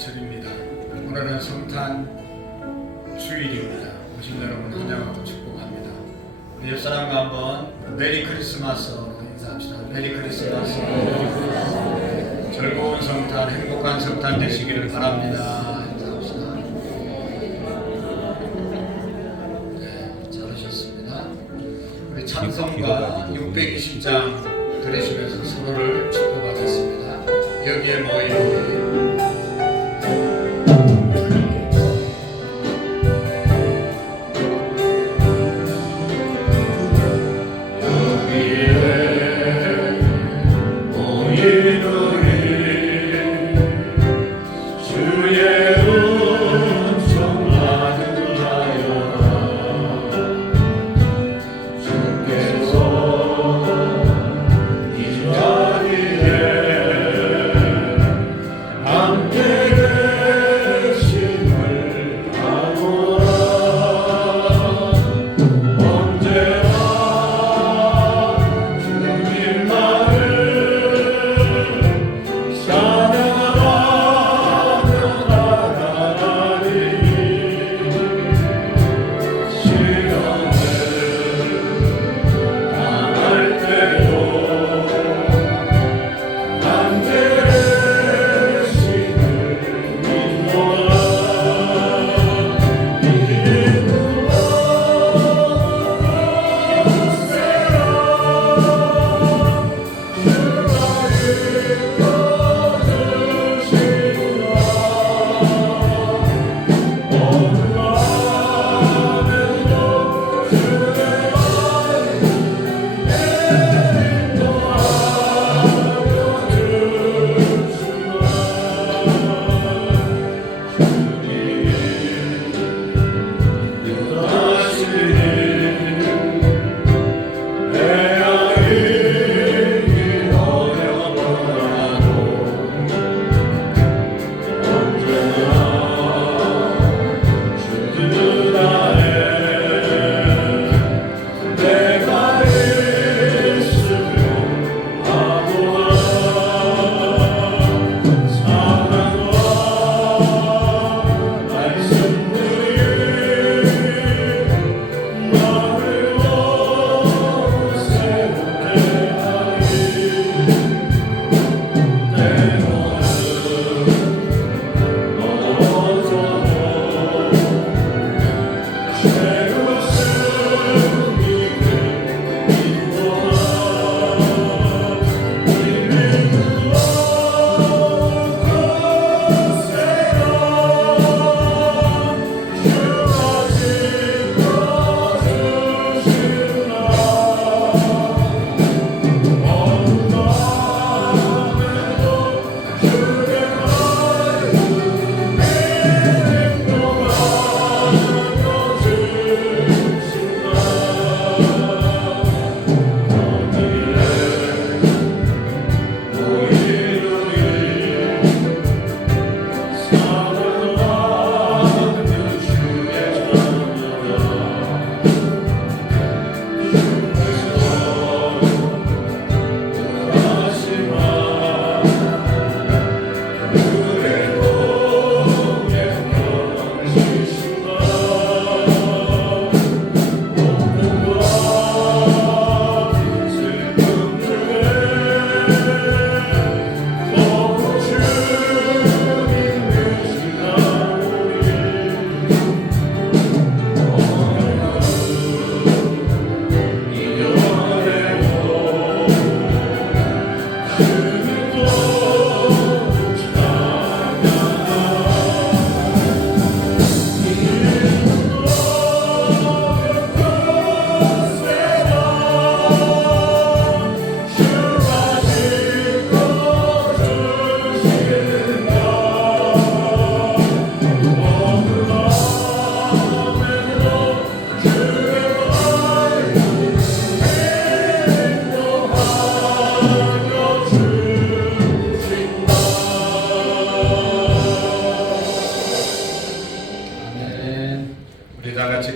주일입니다. 오늘은 성탄 주일입니다. 오신 여러분 환영하고 축복합니다. 우리 옆사람과 한번 메리 크리스마스로 인사합시다. 메리 크리스마스. 즐거운 성탄, 행복한 성탄 되시기를 바랍니다. 인사합시다. 네, 잘하셨습니다. 우리 찬송가 620장 들으시면서 서로를 축복하겠습니다. 여기에 모인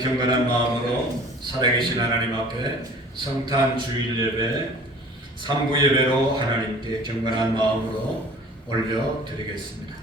경건한 마음으로 살아계신 하나님 앞에 성탄 주일 예배 3부 예배로 하나님께 경건한 마음으로 올려드리겠습니다.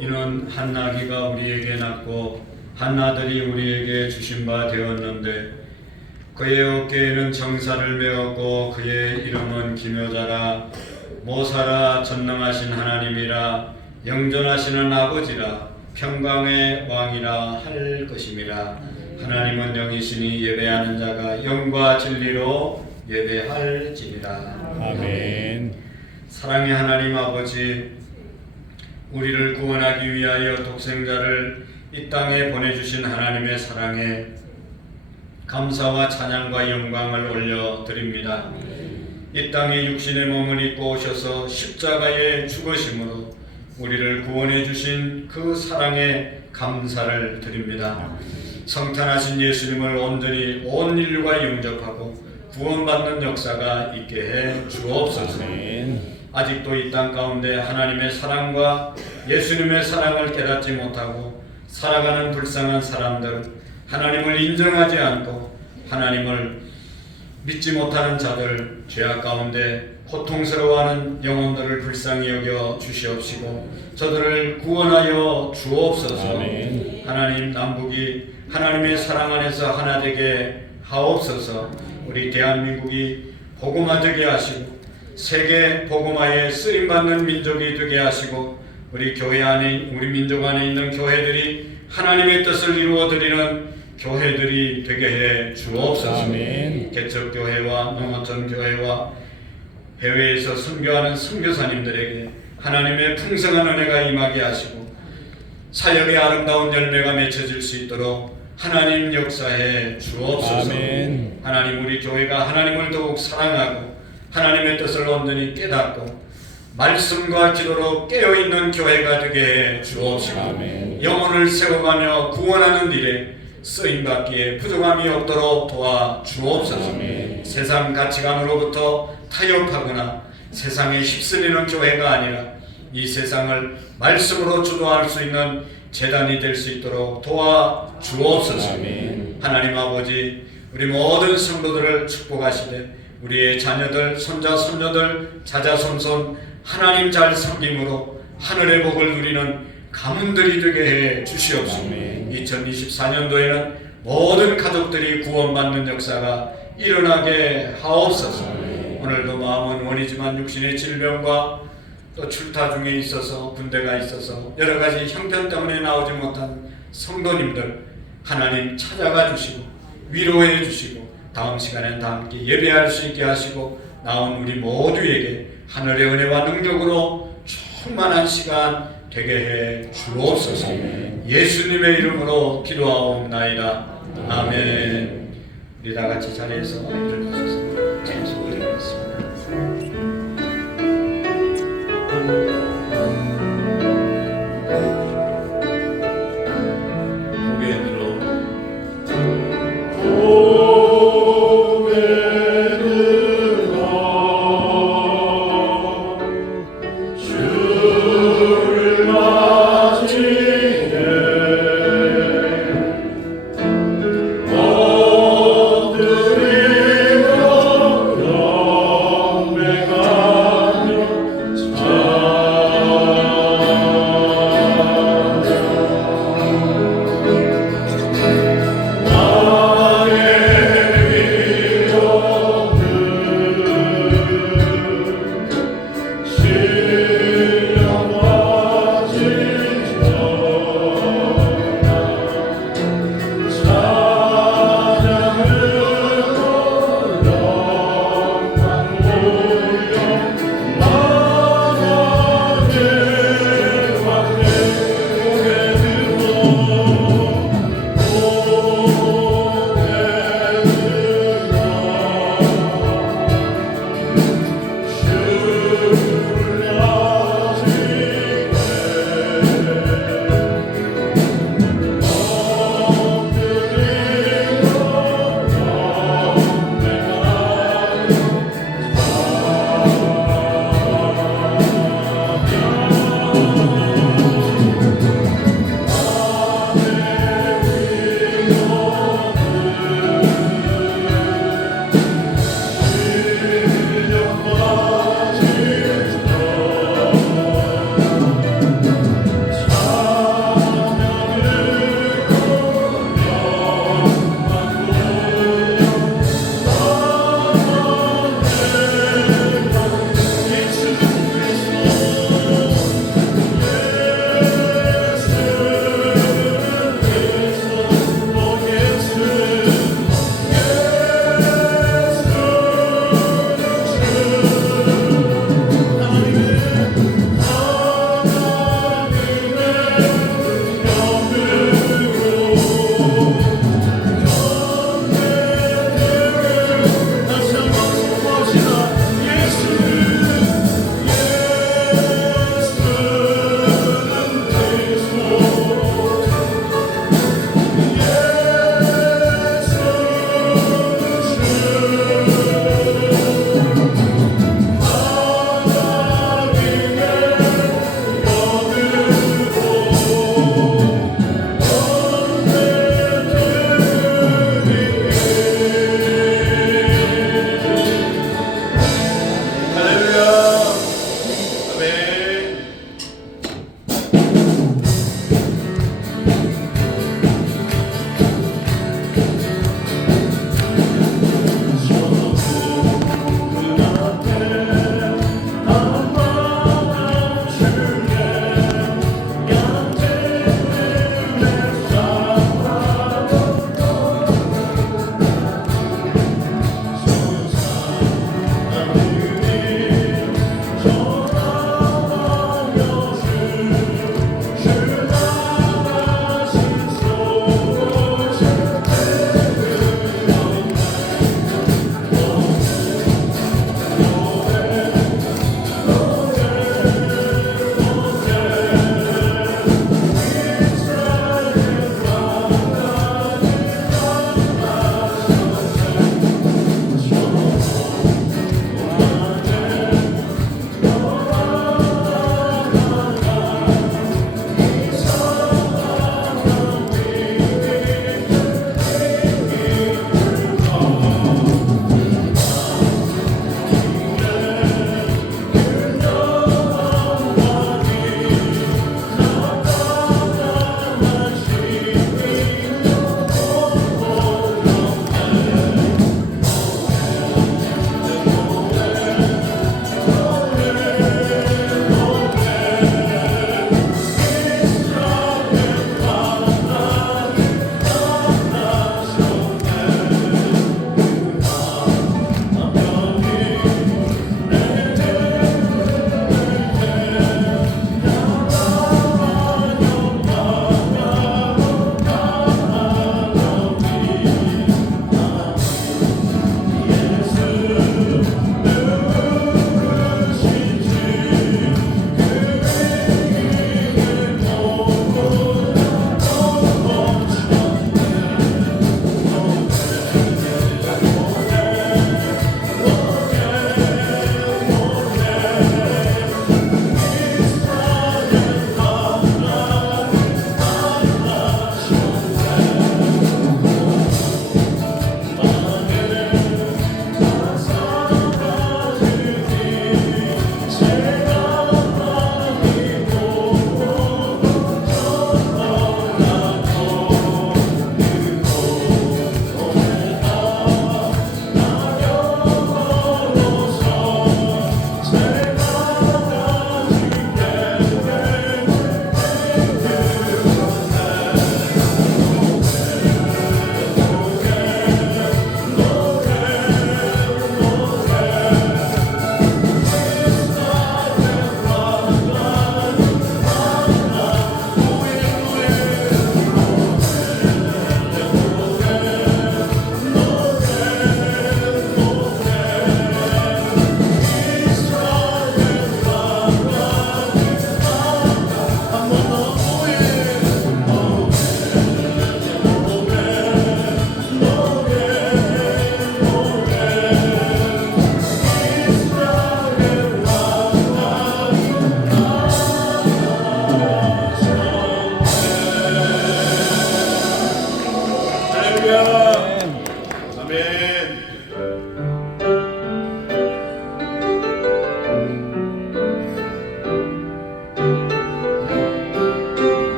이는 한 아기가 우리에게 낳고 한 아들이 우리에게 주신 바 되었는데 그의 어깨에는 정사를 메었고 그의 이름은 기묘자라 모사라 전능하신 하나님이라 영존하시는 아버지라 평강의 왕이라 할 것임이라. 하나님은 영이시니 예배하는 자가 영과 진리로 예배할지니라. 아멘. 사랑의 하나님 아버지, 우리를 구원하기 위하여 독생자를 이 땅에 보내주신 하나님의 사랑에 감사와 찬양과 영광을 올려드립니다. 이 땅에 육신의 몸을 입고 오셔서 십자가에 죽으심으로 우리를 구원해 주신 그 사랑에 감사를 드립니다. 성탄하신 예수님을 온전히 온 인류가 영접하고 구원받는 역사가 있게 해 주옵소서. 아직도 이 땅 가운데 하나님의 사랑과 예수님의 사랑을 깨닫지 못하고 살아가는 불쌍한 사람들, 하나님을 인정하지 않고 하나님을 믿지 못하는 자들, 죄악 가운데 고통스러워하는 영혼들을 불쌍히 여겨 주시옵시고 저들을 구원하여 주옵소서. 아멘. 하나님, 남북이 하나님의 사랑 안에서 하나 되게 하옵소서. 우리 대한민국이 복음화 되게 하시고 세계 복음화에 쓰임받는 민족이 되게 하시고 우리 교회 안에, 우리 민족 안에 있는 교회들이 하나님의 뜻을 이루어드리는 교회들이 되게 해 주옵소서. 아멘. 개척교회와 농어촌교회와 해외에서 선교하는 선교사님들에게 하나님의 풍성한 은혜가 임하게 하시고 사역의 아름다운 열매가 맺혀질 수 있도록 하나님 역사해 주옵소서. 아멘. 하나님, 우리 교회가 하나님을 더욱 사랑하고 하나님의 뜻을 온전히 깨닫고 말씀과 기도로 깨어있는 교회가 되게 해 주옵시고 아멘. 영혼을 세워가며 구원하는 일에 쓰임받기에 부족함이 없도록 도와 주옵소서. 아멘. 세상 가치관으로부터 타협하거나 세상에 휩쓸리는 교회가 아니라 이 세상을 말씀으로 주도할 수 있는 재단이 될 수 있도록 도와 주옵소서. 아멘. 하나님 아버지, 우리 모든 성도들을 축복하시되 우리의 자녀들, 손자, 손녀들, 자자손손 하나님 잘 섬김으로 하늘의 복을 누리는 가문들이 되게 해 주시옵소서. 2024년도에는 모든 가족들이 구원받는 역사가 일어나게 하옵소서. 오늘도 마음은 원이지만 육신의 질병과 또 출타 중에 있어서 군대가 있어서 여러 가지 형편 때문에 나오지 못한 성도님들 하나님 찾아가 주시고 위로해 주시고 다음 시간엔 다 함께 예배할 수 있게 하시고 나온 우리 모두에게 하늘의 은혜와 능력으로 충만한 시간 되게 해 주옵소서. 예수님의 이름으로 기도하옵나이다. 아멘. 우리 다 같이 자리에서 일어나셔서 찬송드리겠습니다. 고개 들어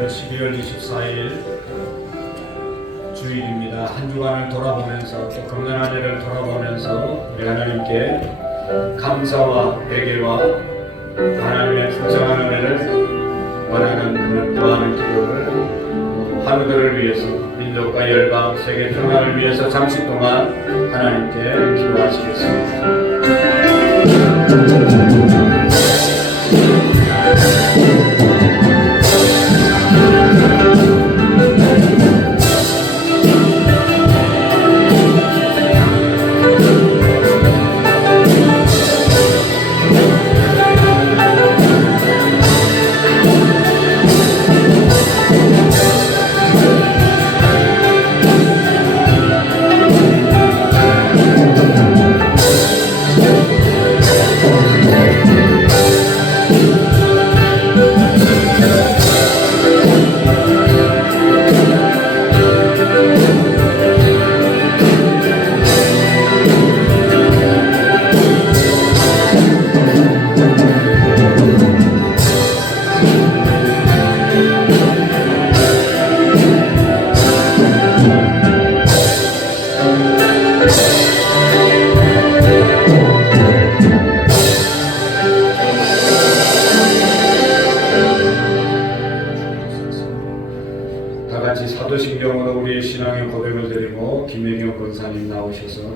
오늘 12월 24일 주일입니다. 한 주간을 돌아보면서 또 금년 한 해를 돌아보면서 우리 하나님께 감사와 회개와 하나님의 풍성한 은혜를 원하는 구하는 기도를 한우들을 위해서 민족과 열방 세계 평화를 위해서 잠시 동안 하나님께 기도하시겠습니다.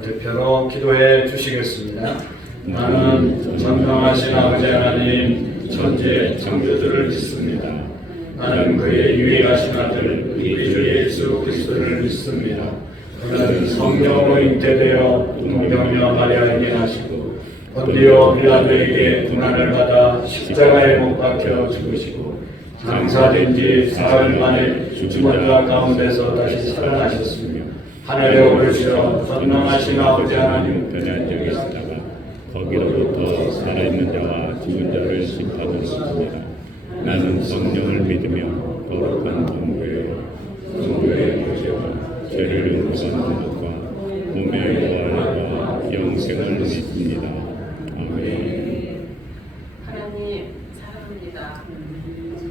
대표로 기도해 주시겠습니다. 나는 전능하신 아버지 하나님 천지의 창조주를 믿습니다. 나는 그의 유일하신 아들 우리 주 예수 그리스도를 믿습니다. 그는 성령으로 잉태되어 동정녀 마리아에게 나시고 본디오 빌라도에게 고난을 받아 십자가에 못 박혀 죽으시고 장사된 지 사흘 만에 죽은 자 가운데서 다시 살아나셨으며 하늘에 오르시어 전능하신 아버지 하나님 편에 앉아 계시다가 거기로부터 살아있는 자와 죽은 자를 심판하십니다. 나는 성령을 믿으며 거룩한 공부의 교제와 죄를 용서하는 것과 몸의 부활과 영생을 믿습니다. 아멘. 하나님 사랑합니다.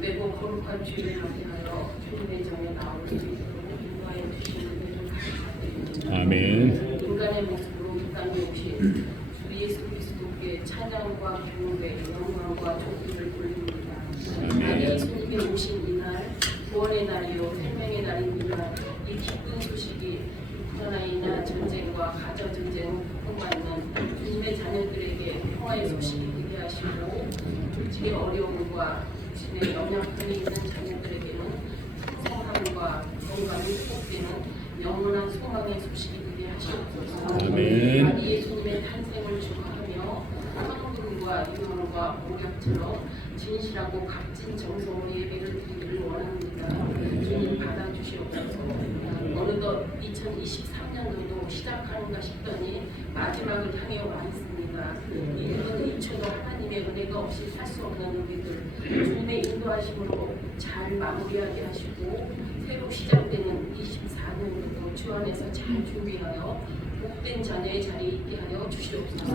매우 거룩한 주를 맞이하여 주님의 정에 나올 수 있도록 인도하여 주시는 것을 감사드립니다. 아멘. 인간의 모습으로 이 땅에 오신 주 예수 그리스도께 찬양과 경배, 영광과 존귀를 돌립니다. 아니 예수님이 오신 이날, 구원의 날이요 생명의 날입니다. 이 기쁜 소식이 우크라이나 전쟁과 가자 전쟁을 고통받는 주님의 자녀들에게 평화의 소식이 되게 하시고 물질의 어려움과 진의 영향권에 있는 자녀들에게는 풍성함과 건강이 회복되는 영원한 소망의 소식이 되게 하시옵소서. 아멘. 아니 예수님의 탄생을 축하하며 헌금과 유언과 목약처럼 진실하고 값진 정성으로 예배를 드리기를 원합니다. 주님 받아주시옵소서. 어느덧 2023년도도 시작하는가 싶더니 마지막을 향해 와 있습니다. 이들은 이처럼 하나님의 은혜가 없이 살 수 없는 우리들 주님의 인도하심으로 잘 마무리하게 하시고 새로 시작되는 24년도도 주 안에서 잘 준비하여 복된 자녀의 자리에 있게 하여 주시옵소서.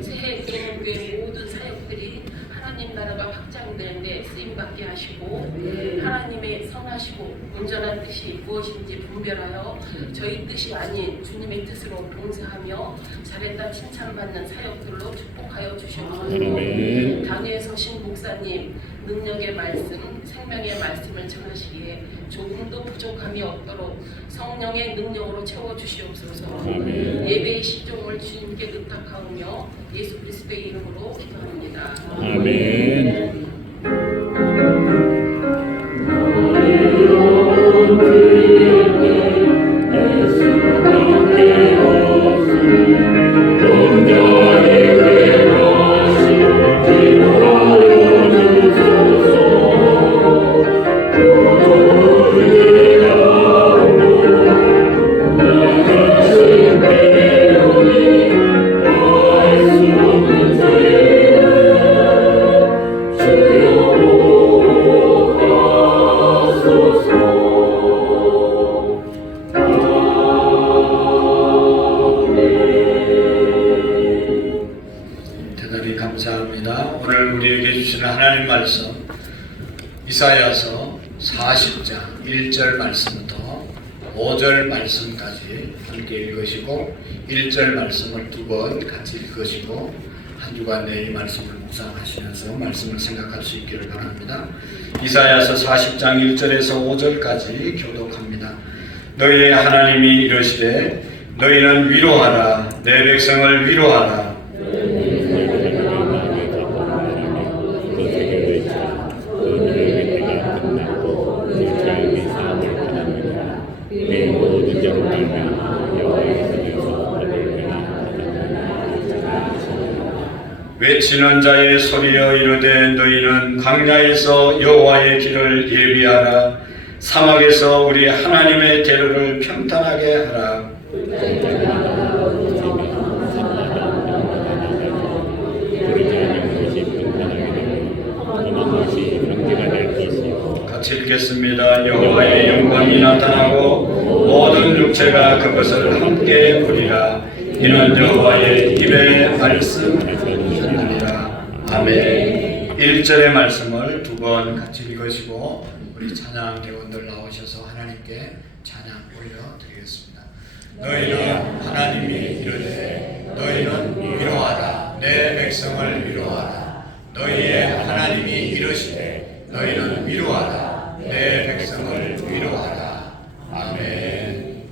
새해 개념교회 모든 사역들이 하나님 나라가 확장되는데 쓰임받게 하시고 하나님의 선하시고 온전한 뜻이 무엇인지 분별하여 저희 뜻이 아닌 주님의 뜻으로 봉사하며 잘했다 칭찬받는 사역들로 축복하여 주시옵소서. 아멘. 당에 서신 목사님 능력의 말씀, 생명의 말씀을 전하시기에 조금도 부족함이 없도록 성령의 능력으로 채워주시옵소서. 아멘. 예배의 시종을 주님께 의탁하오며 예수 그리스도의 이름으로 기도합니다. 아멘. 대단히 감사합니다. 오늘 우리에게 주시는 하나님 말씀 이사야서 40장 1절 말씀부터 5절 말씀까지 함께 읽으시고 1절 말씀을 두 번 같이 읽으시고 한 주간 내 이 말씀을 묵상하시면서 말씀을 생각할 수 있기를 바랍니다. 이사야서 40장 1절에서 5절까지 교독합니다. 너희의 하나님이 이르시되 너희는 위로하라 내 백성을 위로하라 외치는 자의 소리여 이르되 너희는 광야에서 여호와의 길을 예비하라 사막에서 우리 하나님의 대로를 평탄하게 하라. 같이 읽겠습니다. 여호와의 영광이 나타나고 모든 육체가 그것을 함께 보리라. 이는 여호와의 입의 말씀이니라. 아멘. 1절의 말씀을 두 번 같이 읽으시고 우리 찬양 대원들 나오셔서 하나님께 찬양 올려드리겠습니다. 너희는 하나님이 이르되 너희는 위로하라 내 백성을 위로하라. 너희의 하나님이 이르시되 너희는 위로하라 내 백성을 위로하라. 아멘.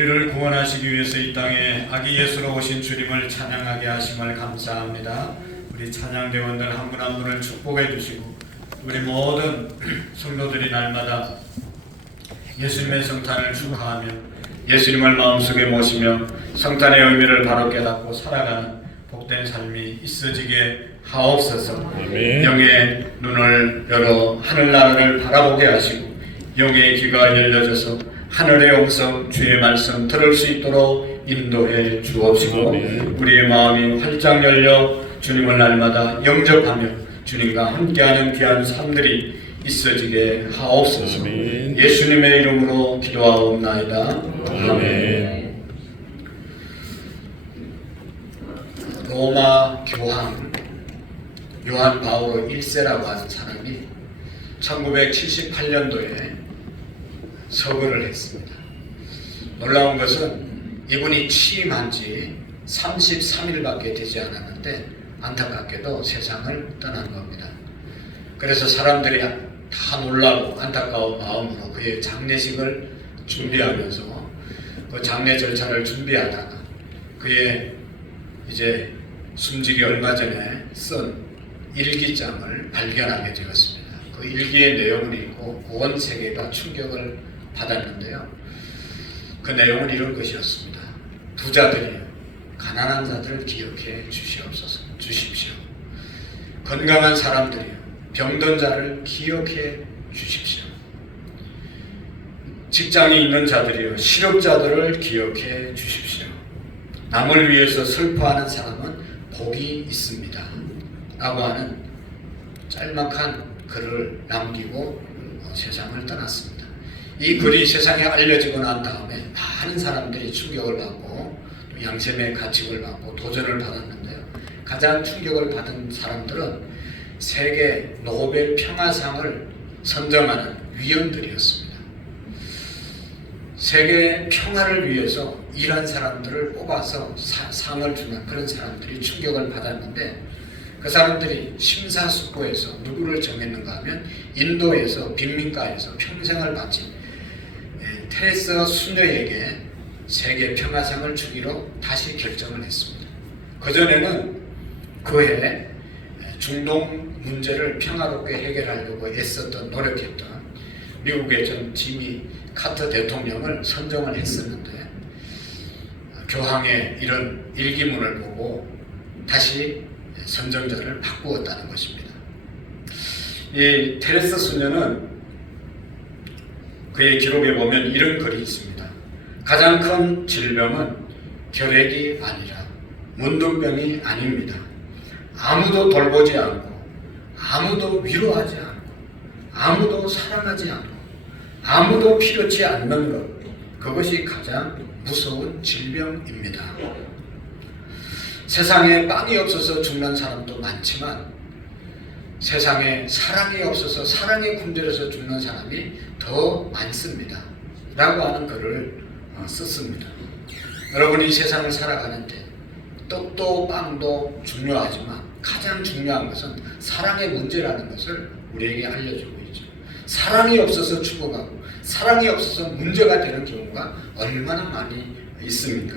우리를 구원하시기 위해서 이 땅에 아기 예수로 오신 주님을 찬양하게 하심을 감사합니다. 우리 찬양대원들 한 분 한 분을 축복해 주시고 우리 모든 성도들이 날마다 예수님의 성탄을 축하하며 예수님을 마음속에 모시며 성탄의 의미를 바로 깨닫고 살아가는 복된 삶이 있어지게 하옵소서. 아멘. 영의 눈을 열어 하늘나라를 바라보게 하시고 영의 귀가 열려져서 하늘의 음성 주의 말씀 들을 수 있도록 인도해 주옵시고 아멘. 우리의 마음이 활짝 열려 주님을 날마다 영접하며 주님과 함께하는 귀한 삶들이 있어지게 하옵소서. 아멘. 예수님의 이름으로 기도하옵나이다. 아멘. 로마 교황 요한 바오로 1세라고 하는 사람이 1978년도에 서거를 했습니다. 놀라운 것은 이분이 취임한 지 33일밖에 되지 않았는데 안타깝게도 세상을 떠난 겁니다. 그래서 사람들이 다 놀라고 안타까운 마음으로 그의 장례식을 준비하면서 그 장례 절차를 준비하다가 그의 이제 숨지기 얼마 전에 쓴 일기장을 발견하게 되었습니다. 그 일기의 내용을 읽고 온 세계가 충격을 받았는데요. 그 내용은 이런 것이었습니다. 부자들이요, 가난한 자들을 기억해 주십시오. 건강한 사람들이요, 병든 자를 기억해 주십시오. 직장이 있는 자들이요, 실업자들을 기억해 주십시오. 남을 위해서 슬퍼하는 사람은 복이 있습니다. 라고 하는 짤막한 글을 남기고 세상을 떠났습니다. 이 글이 세상에 알려지고 난 다음에 많은 사람들이 충격을 받고 양심의 가책을 받고 도전을 받았는데요. 가장 충격을 받은 사람들은 세계 노벨 평화상을 선정하는 위원들이었습니다. 세계 평화를 위해서 일한 사람들을 뽑아서 상을 주는 그런 사람들이 충격을 받았는데 그 사람들이 심사숙고해서 누구를 정했는가 하면 인도에서 빈민가에서 평생을 바친 테레사 수녀에게 세계 평화상을 주기로 다시 결정을 했습니다. 그전에는 그해 중동 문제를 평화롭게 해결하려고 애썼던 노력했던 미국의 전 지미 카터 대통령을 선정을 했었는데 교황의 이런 일기문을 보고 다시 선정자를 바꾸었다는 것입니다. 이 테레사 수녀는 그의 기록에 보면 이런 글이 있습니다. 가장 큰 질병은 결핵이 아니라 문둥병이 아닙니다. 아무도 돌보지 않고 아무도 위로하지 않고 아무도 사랑하지 않고 아무도 필요치 않는 것, 그것이 가장 무서운 질병입니다. 세상에 빵이 없어서 죽는 사람도 많지만 세상에 사랑이 없어서 사랑에 굶주려서 죽는 사람이 더 많습니다. 라고 하는 글을 썼습니다. 여러분이 세상을 살아가는데 떡도 빵도 중요하지만 가장 중요한 것은 사랑의 문제라는 것을 우리에게 알려주고 있죠. 사랑이 없어서 죽어가고 사랑이 없어서 문제가 되는 경우가 얼마나 많이 있습니까?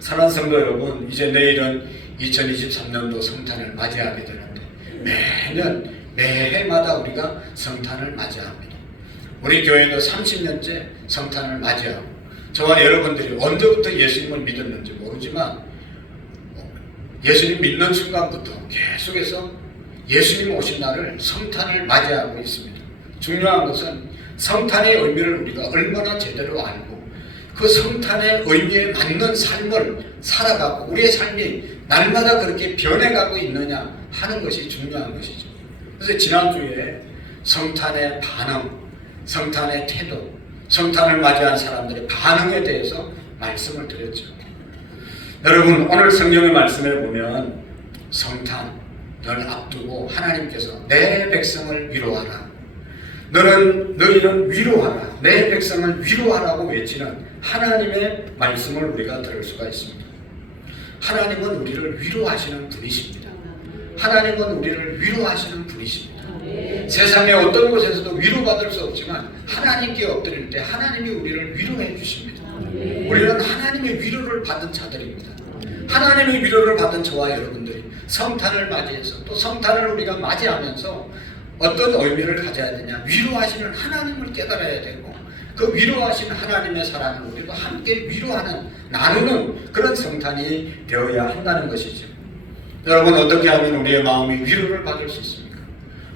사랑하는 성도 여러분, 이제 내일은 2023년도 성탄을 맞이하게 되는데 매년 매해마다 우리가 성탄을 맞이합니다. 우리 교회도 30년째 성탄을 맞이하고 저와 여러분들이 언제부터 예수님을 믿었는지 모르지만 예수님 믿는 순간부터 계속해서 예수님 오신 날을 성탄을 맞이하고 있습니다. 중요한 것은 성탄의 의미를 우리가 얼마나 제대로 알고 그 성탄의 의미에 맞는 삶을 살아가고 우리의 삶이 날마다 그렇게 변해가고 있느냐 하는 것이 중요한 것이죠. 그래서 지난주에 성탄의 반응, 성탄의 태도, 성탄을 맞이한 사람들의 반응에 대해서 말씀을 드렸죠. 여러분, 오늘 성경의 말씀에 보면 성탄을 앞두고 하나님께서 내 백성을 위로하라, 너희는 위로하라, 내 백성을 위로하라고 외치는 하나님의 말씀을 우리가 들을 수가 있습니다. 하나님은 우리를 위로하시는 분이십니다. 하나님은 우리를 위로하시는 분이십니다. 세상의 어떤 곳에서도 위로받을 수 없지만 하나님께 엎드릴 때 하나님이 우리를 위로해 주십니다. 우리는 하나님의 위로를 받은 자들입니다. 하나님의 위로를 받은 저와 여러분들이 성탄을 맞이해서 또 성탄을 우리가 맞이하면서 어떤 의미를 가져야 되냐, 위로하시는 하나님을 깨달아야 되고 그 위로하시는 하나님의 사랑을 우리가 함께 위로하는, 나누는 그런 성탄이 되어야 한다는 것이죠. 여러분, 어떻게 하면 우리의 마음이 위로를 받을 수 있습니까?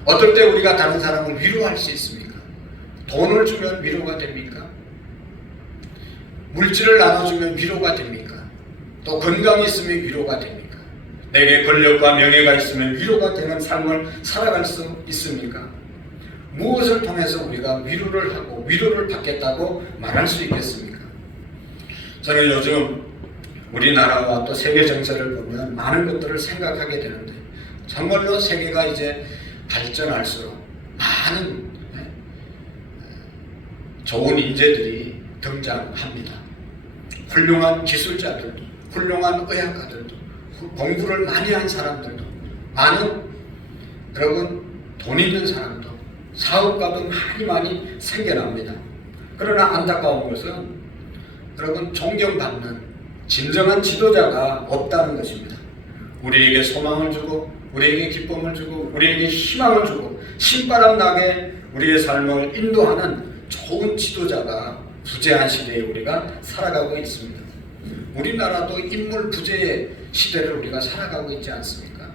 어떨 때 우리가 다른 사람을 위로할 수 있습니까? 돈을 주면 위로가 됩니까? 물질을 나눠주면 위로가 됩니까? 또 건강이 있으면 위로가 됩니까? 내게 권력과 명예가 있으면 위로가 되는 삶을 살아갈 수 있습니까? 무엇을 통해서 우리가 위로를 하고 위로를 받겠다고 말할 수 있겠습니까? 저는 요즘 우리나라와 또 세계 정세를 보면 많은 것들을 생각하게 되는데, 정말로 세계가 이제 발전할수록 많은 좋은 인재들이 등장합니다. 훌륭한 기술자들도, 훌륭한 의학가들도, 공부를 많이 한 사람들도, 많은 여러분 돈 있는 사람도, 사업가도 많이 생겨납니다. 그러나 안타까운 것은 여러분 존경받는 진정한 지도자가 없다는 것입니다. 우리에게 소망을 주고, 우리에게 기쁨을 주고, 우리에게 희망을 주고, 신바람 나게 우리의 삶을 인도하는 좋은 지도자가 부재한 시대에 우리가 살아가고 있습니다. 우리나라도 인물 부재의 시대를 우리가 살아가고 있지 않습니까?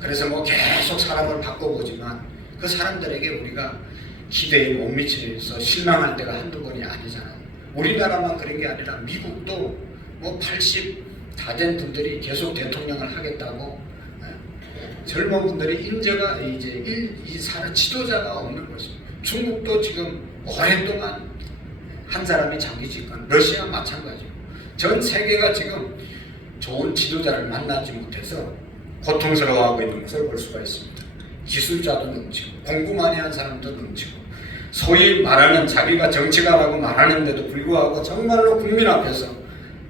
그래서 계속 사람을 바꿔보지만 그 사람들에게 우리가 기대에 못 미치면서 실망할 때가 한두 번이 아니잖아요. 우리나라만 그런 게 아니라 미국도 80 다 된 분들이 계속 대통령을 하겠다고, 젊은 분들이 인재가 이제 1, 2, 4는 지도자가 없는 것입니다. 중국도 지금 오랫동안 한 사람이 장기 집권, 러시아 마찬가지고, 전 세계가 지금 좋은 지도자를 만나지 못해서 고통스러워하고 있는 것을 볼 수가 있습니다. 기술자도 넘치고, 공부 많이 한 사람도 넘치고, 소위 말하는 자기가 정치가라고 말하는데도 불구하고 정말로 국민 앞에서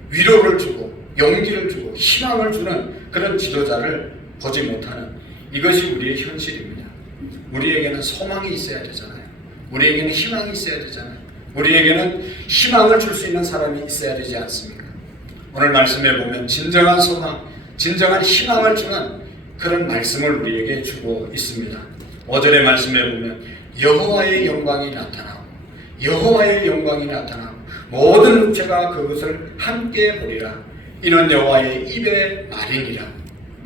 위로를 주고 용기를 주고 희망을 주는 그런 지도자를 보지 못하는, 이것이 우리의 현실입니다. 우리에게는 소망이 있어야 되잖아요. 우리에게는 희망이 있어야 되잖아요. 우리에게는 희망을 줄 수 있는 사람이 있어야 되지 않습니까? 오늘 말씀에 보면 진정한 소망, 진정한 희망을 주는 그런 말씀을 우리에게 주고 있습니다. 5절의 말씀에 보면 여호와의 영광이 나타나고, 여호와의 영광이 나타나고 모든 육체가 그것을 함께 보리라. 이는 여호와의 입의 말이니라.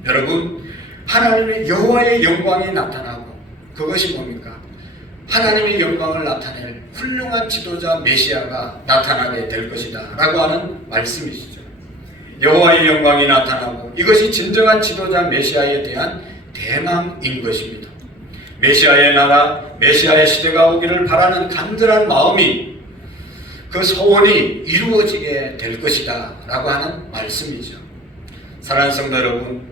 여러분, 하나님의 여호와의 영광이 나타나고, 그것이 뭡니까? 하나님의 영광을 나타낼 훌륭한 지도자 메시아가 나타나게 될 것이다 라고 하는 말씀이시죠. 여호와의 영광이 나타나고, 이것이 진정한 지도자 메시아에 대한 대망인 것입니다. 메시아의 나라, 메시아의 시대가 오기를 바라는 간절한 마음이, 그 소원이 이루어지게 될 것이다 라고 하는 말씀이죠. 사랑하는 성도 여러분,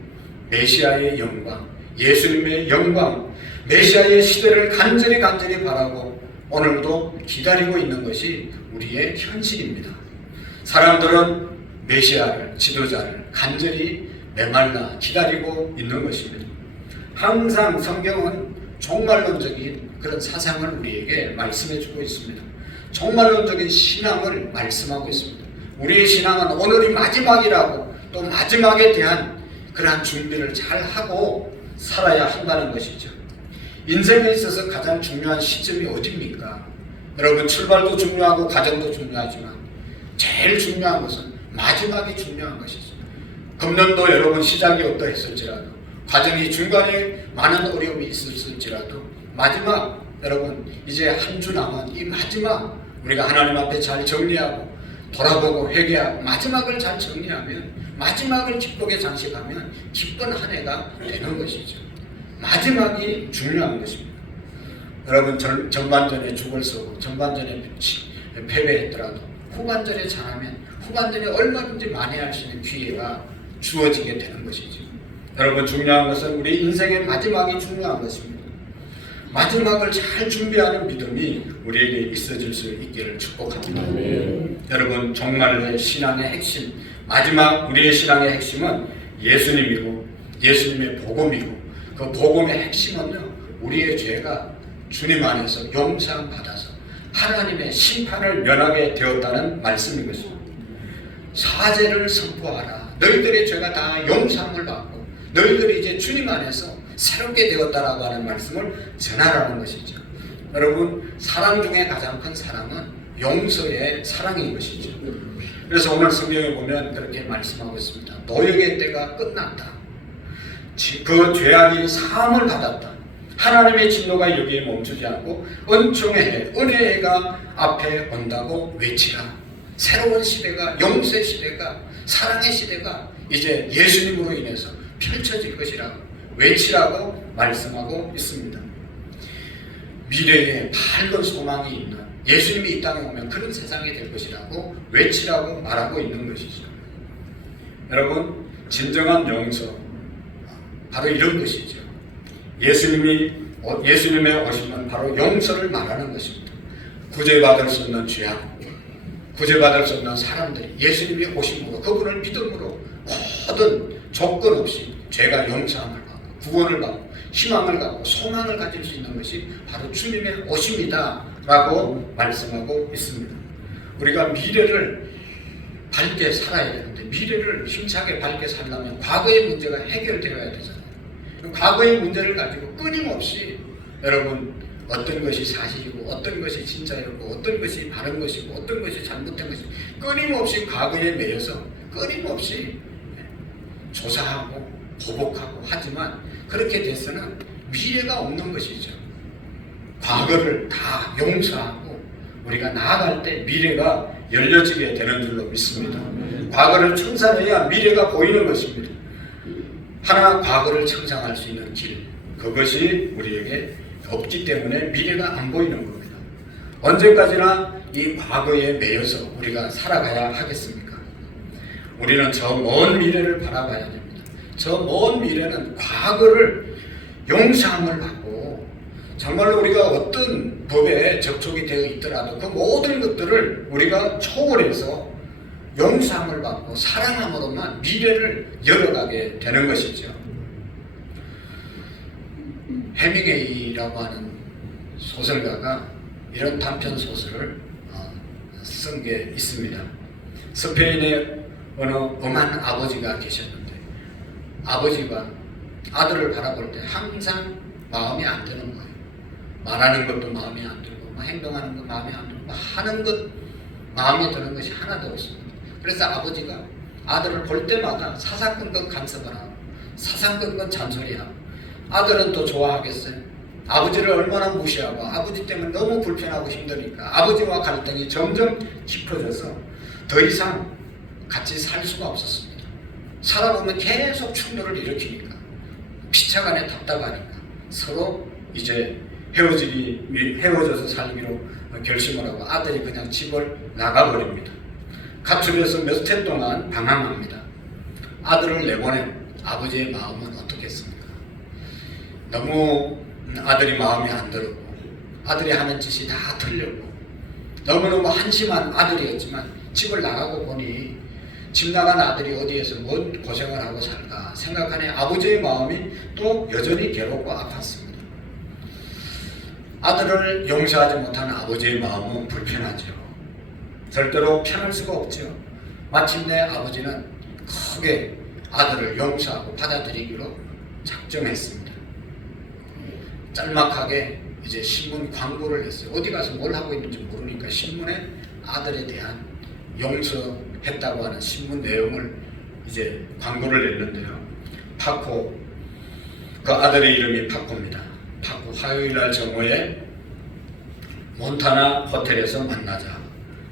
메시아의 영광, 예수님의 영광, 메시아의 시대를 간절히 바라고 오늘도 기다리고 있는 것이 우리의 현실입니다. 사람들은 메시아를, 지도자를 간절히 메말라 기다리고 있는 것입니다. 항상 성경은 종말론적인 그런 사상을 우리에게 말씀해주고 있습니다. 종말론적인 신앙을 말씀하고 있습니다. 우리의 신앙은 오늘이 마지막이라고, 또 마지막에 대한 그러한 준비를 잘 하고 살아야 한다는 것이죠. 인생에 있어서 가장 중요한 시점이 어디입니까? 여러분, 출발도 중요하고 가정도 중요하지만 제일 중요한 것은 마지막이 중요한 것이죠. 금년도 여러분 시작이 어떠했을지라도, 과정이 중간에 많은 어려움이 있었을지라도, 마지막 여러분 이제 한 주 남은 이 마지막, 우리가 하나님 앞에 잘 정리하고 돌아보고 회개하고 마지막을 잘 정리하면, 마지막을 기쁘게 장식하면 기쁜 한 해가 되는 것이죠. 마지막이 중요한 것입니다. 여러분, 전반전에 죽을 서고 전반전에 패배했더라도 후반전에 잘하면 후반전에 얼마든지 만회할 수 있는 기회가 주어지게 되는 것이죠. 여러분, 중요한 것은 우리 인생의 마지막이 중요한 것입니다. 마지막을 잘 준비하는 믿음이 우리에게 있어질 수 있기를 축복합니다. 여러분, 정말의 신앙의 핵심, 마지막 우리의 신앙의 핵심은 예수님이고 예수님의 복음이고, 그 복음의 핵심은요, 우리의 죄가 주님 안에서 용서받아서 하나님의 심판을 면하게 되었다는 말씀인 것입니다. 사죄를 선포하라. 너희들의 죄가 다 용서함을 받고 너희들이 이제 주님 안에서 새롭게 되었다라고 하는 말씀을 전하라는 것이죠. 여러분, 사랑 중에 가장 큰 사랑은 용서의 사랑인 것이죠. 그래서 오늘 성경에 보면 그렇게 말씀하고 있습니다. 노역의 때가 끝났다. 그 죄악이 사함을 받았다. 하나님의 진노가 여기에 멈추지 않고 은총의 해, 은혜의 해가 앞에 온다고 외치라. 새로운 시대가, 용서의 시대가, 사랑의 시대가 이제 예수님으로 인해서 펼쳐질 것이라고 외치라고 말씀하고 있습니다. 미래에 밝은 소망이 있는 예수님이 이 땅에 오면 그런 세상이 될 것이라고 외치라고 말하고 있는 것이죠. 여러분, 진정한 용서 바로 이런 것이죠. 예수님의 오심은 바로 용서를 말하는 것입니다. 구제받을 수 없는 죄악, 구제받을 수 없는 사람들이 예수님이 오심으로 그분을 믿음으로 모든 조건 없이 죄가 용서함을 받고 구원을 받고 희망을 갖고 소망을 가질 수 있는 것이 바로 주님의 오심이다 라고 말씀하고 있습니다. 우리가 미래를 밝게 살아야 되는데 미래를 힘차게 밝게 살려면 과거의 문제가 해결되어야 되잖아요. 과거의 문제를 가지고 끊임없이 여러분 어떤 것이 사실이고 어떤 것이 진짜였고 어떤 것이 바른 것이고 어떤 것이 잘못된 것이고 끊임없이 과거에 매여서 끊임없이 조사하고 보복하고 하지만 그렇게 돼서는 미래가 없는 것이죠. 과거를 다 용서하고 우리가 나아갈 때 미래가 열려지게 되는 줄로 믿습니다. 과거를 청산해야 미래가 보이는 것입니다. 하나 과거를 청산할 수 있는 길, 그것이 우리에게 없기 때문에 미래가 안 보이는 겁니다. 언제까지나 이 과거에 매여서 우리가 살아가야 하겠습니까? 우리는 저 먼 미래를 바라봐야 됩니다. 저 먼 미래는 과거를 용서함을 받고 정말로 우리가 어떤 법에 접촉이 되어 있더라도 그 모든 것들을 우리가 초월해서 용서함을 받고 사랑함으로만 미래를 열어가게 되는 것이죠. 해밍웨이라고 하는 소설가가 이런 단편 소설을 쓴 게 있습니다. 스페인에 어느 엄한 아버지가 계셨는데 아버지가 아들을 바라볼 때 항상 마음에 안 드는 거예요. 말하는 것도 마음에 안 들고 행동하는 것 마음에 안 들고 하는 것 마음에 드는 것이 하나도 없습니다. 그래서 아버지가 아들을 볼 때마다 사사건건 간섭을 하고 사사건건 잔소리하고 아들은 또 좋아하겠어요. 아버지를 얼마나 무시하고 아버지 때문에 너무 불편하고 힘드니까 아버지와 갈등이 점점 깊어져서 더 이상 같이 살 수가 없었습니다. 살아보면 계속 충돌을 일으키니까 피차간에 답답하니까 서로 이제 헤어져서 살기로 결심을 하고 아들이 그냥 집을 나가버립니다. 가출해서 몇 해 동안 방황합니다. 아들을 내보낸 아버지의 마음은 어떻겠습니까? 너무 아들이 마음에 안 들고 아들이 하는 짓이 다 틀렸고 너무너무 한심한 아들이었지만 집을 나가고 보니 집 나간 아들이 어디에서 뭔 고생을 하고 살까 생각하니 아버지의 마음이 또 여전히 괴롭고 아팠습니다. 아들을 용서하지 못하는 아버지의 마음은 불편하죠. 절대로 편할 수가 없죠. 마침내 아버지는 크게 아들을 용서하고 받아들이기로 작정했습니다. 짤막하게 이제 신문 광고를 했어요. 어디 가서 뭘 하고 있는지 모르니까 신문에 아들에 대한 용서했다고 하는 신문 내용을 이제 광고를 냈는데요. 파코, 그 아들의 이름이 파코입니다. 파코 화요일날 정오에 몬타나 호텔에서 만나자.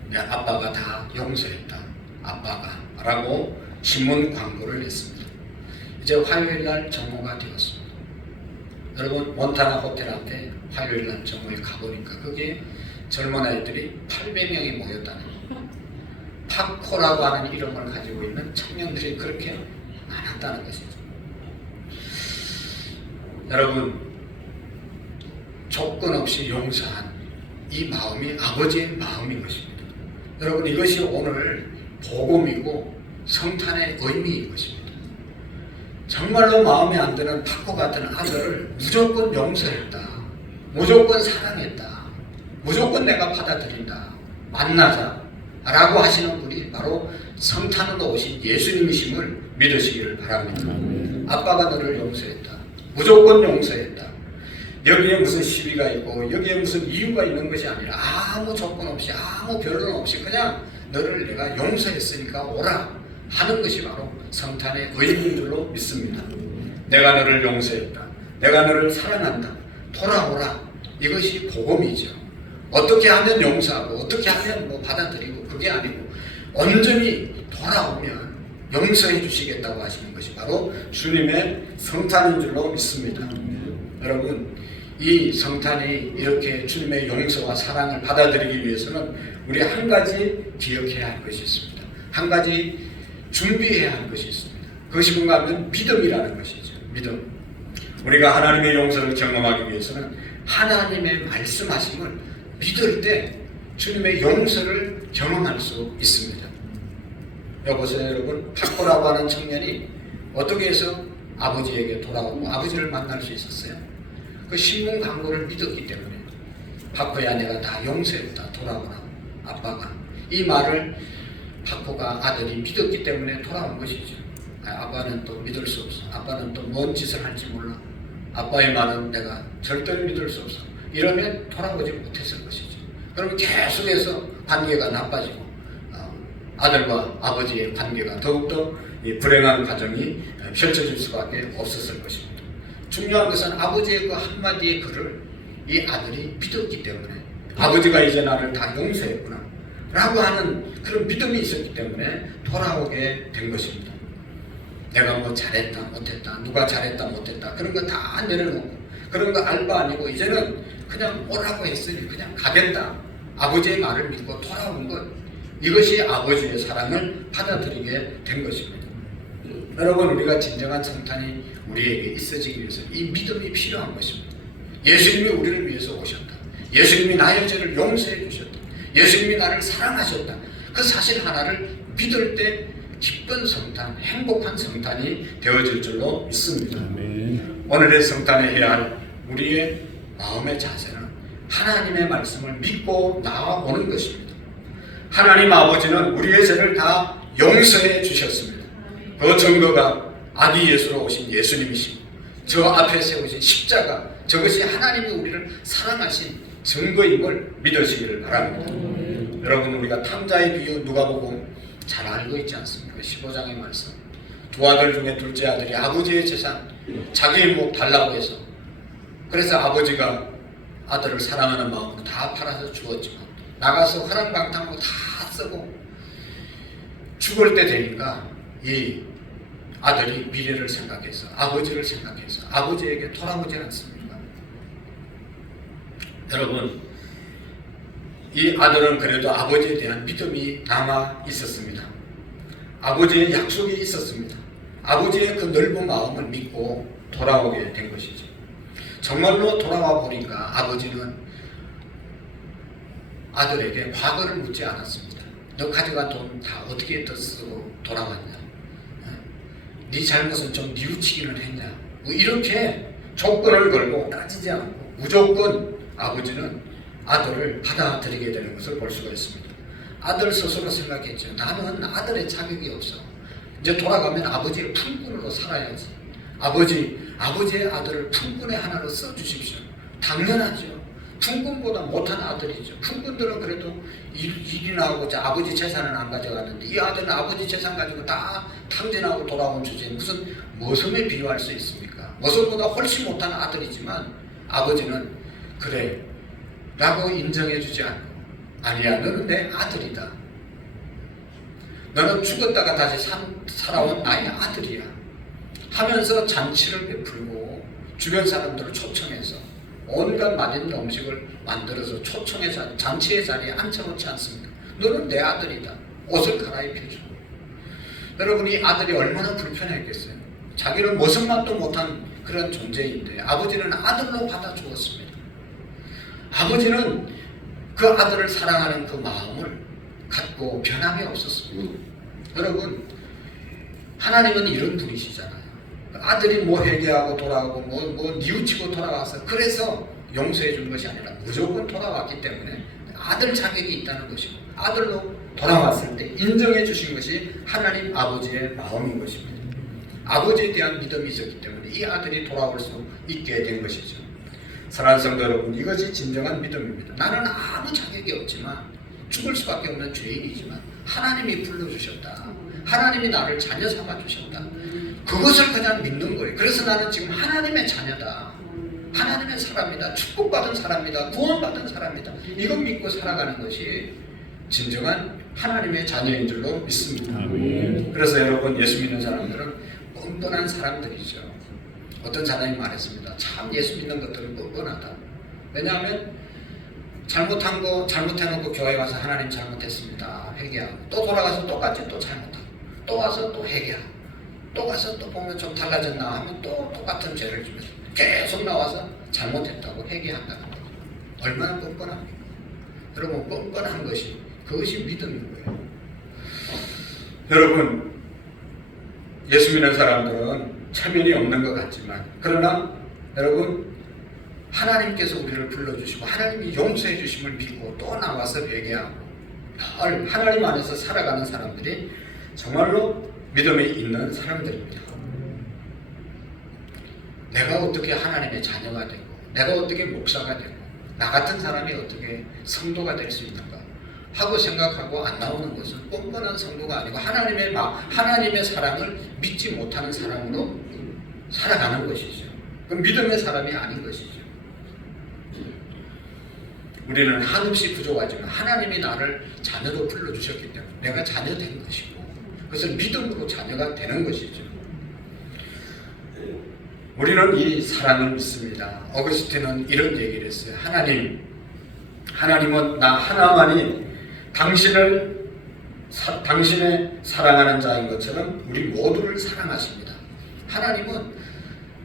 내 아빠가 다 용서했다. 아빠가 라고 신문 광고를 냈습니다. 이제 화요일날 정오가 되었습니다. 여러분 몬타나 호텔 앞에 화요일날 정오에 가보니까 거기에 젊은 아이들이 800명이 모였다는 파코라고 하는 이름을 가지고 있는 청년들이 그렇게 많았다는 것이죠. 여러분 조건 없이 용서한 이 마음이 아버지의 마음인 것입니다. 여러분 이것이 오늘 복음이고 성탄의 의미인 것입니다. 정말로 마음에 안 드는 파코 같은 아들을 무조건 용서했다. 무조건 사랑했다. 무조건 내가 받아들인다, 만나자 라고 하시는 분이 바로 성탄으로 오신 예수님이심을 믿으시기를 바랍니다. 아빠가 너를 용서했다, 무조건 용서했다. 여기에 무슨 시비가 있고 여기에 무슨 이유가 있는 것이 아니라 아무 조건 없이 아무 변론 없이 그냥 너를 내가 용서했으니까 오라 하는 것이 바로 성탄의 의미인 줄로 믿습니다. 내가 너를 용서했다, 내가 너를 사랑한다, 돌아오라. 이것이 복음이죠. 어떻게 하면 용서하고 어떻게 하면 뭐 받아들이고 그게 아니고 온전히 돌아오면 용서해 주시겠다고 하시는 것이 바로 주님의 성탄인 줄로 믿습니다. 여러분, 이 성탄이 이렇게 주님의 용서와 사랑을 받아들이기 위해서는 우리 한 가지 기억해야 할 것이 있습니다. 한 가지 준비해야 할 것이 있습니다. 그것이 뭔가 하면 믿음이라는 것이죠. 믿음. 우리가 하나님의 용서를 경험하기 위해서는 하나님의 말씀하심을 믿을 때 주님의 용서를 경험할 수 있습니다. 여보세요 여러분, 파코라고 하는 청년이 어떻게 해서 아버지에게 돌아오고 아버지를 만날 수 있었어요? 그 신문 광고를 믿었기 때문에. 파코야, 내가 다 용서했다, 돌아오라. 아빠가 이 말을 파코가 아들이 믿었기 때문에 돌아온 것이죠. 아빠는 또 믿을 수 없어, 아빠는 또 뭔 짓을 할지 몰라, 아빠의 말은 내가 절대로 믿을 수 없어, 이러면 돌아오지 못했을 것이죠. 그러면 계속해서 관계가 나빠지고 아들과 아버지의 관계가 더욱더 불행한 과정이 펼쳐질 수밖에 없었을 것입니다. 중요한 것은 아버지의 그 한마디의 글을 이 아들이 믿었기 때문에, 아버지가 이제 나를 다 용서했구나 라고 하는 그런 믿음이 있었기 때문에 돌아오게 된 것입니다. 내가 뭐 잘했다 못했다, 누가 잘했다 못했다 그런 거 다 내려놓고 그런 거 알 바 아니고 이제는 그냥 오라고 했으니 그냥 가겠다, 아버지의 말을 믿고 돌아온 것, 이것이 아버지의 사랑을 받아들이게 된 것입니다. 여러분, 우리가 진정한 성탄이 우리에게 있어지기 위해서 이 믿음이 필요한 것입니다. 예수님이 우리를 위해서 오셨다, 예수님이 나의 죄를 용서해 주셨다, 예수님이 나를 사랑하셨다, 그 사실 하나를 믿을 때 기쁜 성탄, 행복한 성탄이 되어질 줄로 믿습니다. 아멘. 오늘의 성탄에 해야 할 우리의 마음의 자세는 하나님의 말씀을 믿고 나아오는 것입니다. 하나님 아버지는 우리의 죄를 다 용서해 주셨습니다. 그 증거가 아기 예수로 오신 예수님이시고 저 앞에 세우신 십자가, 저것이 하나님이 우리를 사랑하신 증거임을 믿으시기를 바랍니다. 여러분, 우리가 탕자의 비유 누가복음 잘 알고 있지 않습니까? 15장의 말씀. 두 아들 중에 둘째 아들이 아버지의 재산 자기의 목 달라고 해서, 그래서 아버지가 아들을 사랑하는 마음으로 다 팔아서 주었지만 나가서 허랑방탕으로 다 쓰고 죽을 때 되니까 이 아들이 미래를 생각해서, 아버지를 생각해서 아버지에게 돌아오지 않습니까? 여러분, 이 아들은 그래도 아버지에 대한 믿음이 남아 있었습니다. 아버지의 약속이 있었습니다. 아버지의 그 넓은 마음을 믿고 돌아오게 된 것이죠. 정말로 돌아와 보니까 아버지는 아들에게 과거를 묻지 않았습니다. 너 가져간 돈 다 어떻게 더 쓰고 돌아왔냐? 네 잘못은 좀 뉘우치기는 했냐? 뭐 이렇게 조건을 걸고 따지지 않고 무조건 아버지는 아들을 받아들이게 되는 것을 볼 수가 있습니다. 아들 스스로 생각했죠. 나는 아들의 자격이 없어. 이제 돌아가면 아버지의 품꾼으로 살아야지. 아버지의 아들을 품꾼의 하나로 써주십시오. 당연하죠. 품꾼보다 못한 아들이죠. 품꾼들은 그래도 일이 나오고 아버지 재산은 안 가져가는데 이 아들은 아버지 재산 가지고 다 탕진하고 돌아온 주제에 무슨 모섬에 비유할 수 있습니까? 모섬보다 훨씬 못한 아들이지만 아버지는 그래 라고 인정해주지 않고, 아니야, 너는 내 아들이다, 너는 죽었다가 다시 살아온 나의 아들이야 하면서 잔치를 베풀고 주변 사람들을 초청해서 온갖 맛있는 음식을 만들어서 초청해서 잔치의 자리에 앉혀놓지 않습니까? 너는 내 아들이다, 옷을 갈아입혀주고. 여러분, 이 아들이 얼마나 불편했겠어요. 자기는 모습만도 못한 그런 존재인데 아버지는 아들로 받아주었습니다. 아버지는 그 아들을 사랑하는 그 마음을 갖고 변함이 없었습니다. 여러분, 하나님은 이런 분이시잖아요. 아들이 뭐 회개하고 돌아오고 뭐 뉘우치고 돌아와서 그래서 용서해 준 것이 아니라 무조건 돌아왔기 때문에 아들 자격이 있다는 것이고, 아들로 돌아왔을 때 인정해 주신 것이 하나님 아버지의 마음인 것입니다. 아버지에 대한 믿음이 있었기 때문에 이 아들이 돌아올 수 있게 된 것이죠. 사랑하는 성도 여러분, 이것이 진정한 믿음입니다. 나는 아무 자격이 없지만, 죽을 수밖에 없는 죄인이지만 하나님이 불러주셨다. 하나님이 나를 자녀 삼아 주셨다. 그것을 그냥 믿는 거예요. 그래서 나는 지금 하나님의 자녀다. 하나님의 사람이다. 축복받은 사람이다. 구원받은 사람이다. 이걸 믿고 살아가는 것이 진정한 하나님의 자녀인 줄로 믿습니다. 아멘. 그래서 여러분, 예수 믿는 사람들은 뻔뻔한 사람들이죠. 어떤 사람이 말했습니다. 참 예수 믿는 것들은 뻔뻔하다. 왜냐하면 잘못해놓고 교회 와서 하나님 잘못했습니다 회개하고, 또 돌아가서 똑같이 또 잘못하고, 또 와서 또 회개하고, 또 가서 또 보면 좀 달라졌나 하면 또 똑같은 죄를 지면서 계속 나와서 잘못했다고 회개한다는 거. 얼마나 뻔뻔합니까? 여러분, 뻔뻔한 것이, 그것이 믿음인 거예요. 여러분, 예수 믿는 사람들은 체면이 없는 것 같지만, 그러나 여러분, 하나님께서 우리를 불러주시고 하나님이 용서해 주심을 믿고 또 나와서 회개하고 하나님 안에서 살아가는 사람들이 정말로 믿음이 있는 사람들입니다. 내가 어떻게 하나님의 자녀가 되고, 내가 어떻게 목사가 되고, 나 같은 사람이 어떻게 성도가 될 수 있는가 하고 생각하고 안 나오는 것은 뻔뻔한 성도가 아니고 하나님의 사랑을 믿지 못하는 사람으로 살아가는 것이죠. 그 믿음의 사람이 아닌 것이죠. 우리는 한없이 부족하지만 하나님이 나를 자녀로 불러주셨기 때문에 내가 자녀 된 것이고, 그것을 믿음으로 자녀가 되는 것이죠. 우리는 이 사랑을 믿습니다. 어거스틴은 이런 얘기를 했어요. 하나님은 나 하나만이 당신의 사랑하는 자인 것처럼 우리 모두를 사랑하십니다. 하나님은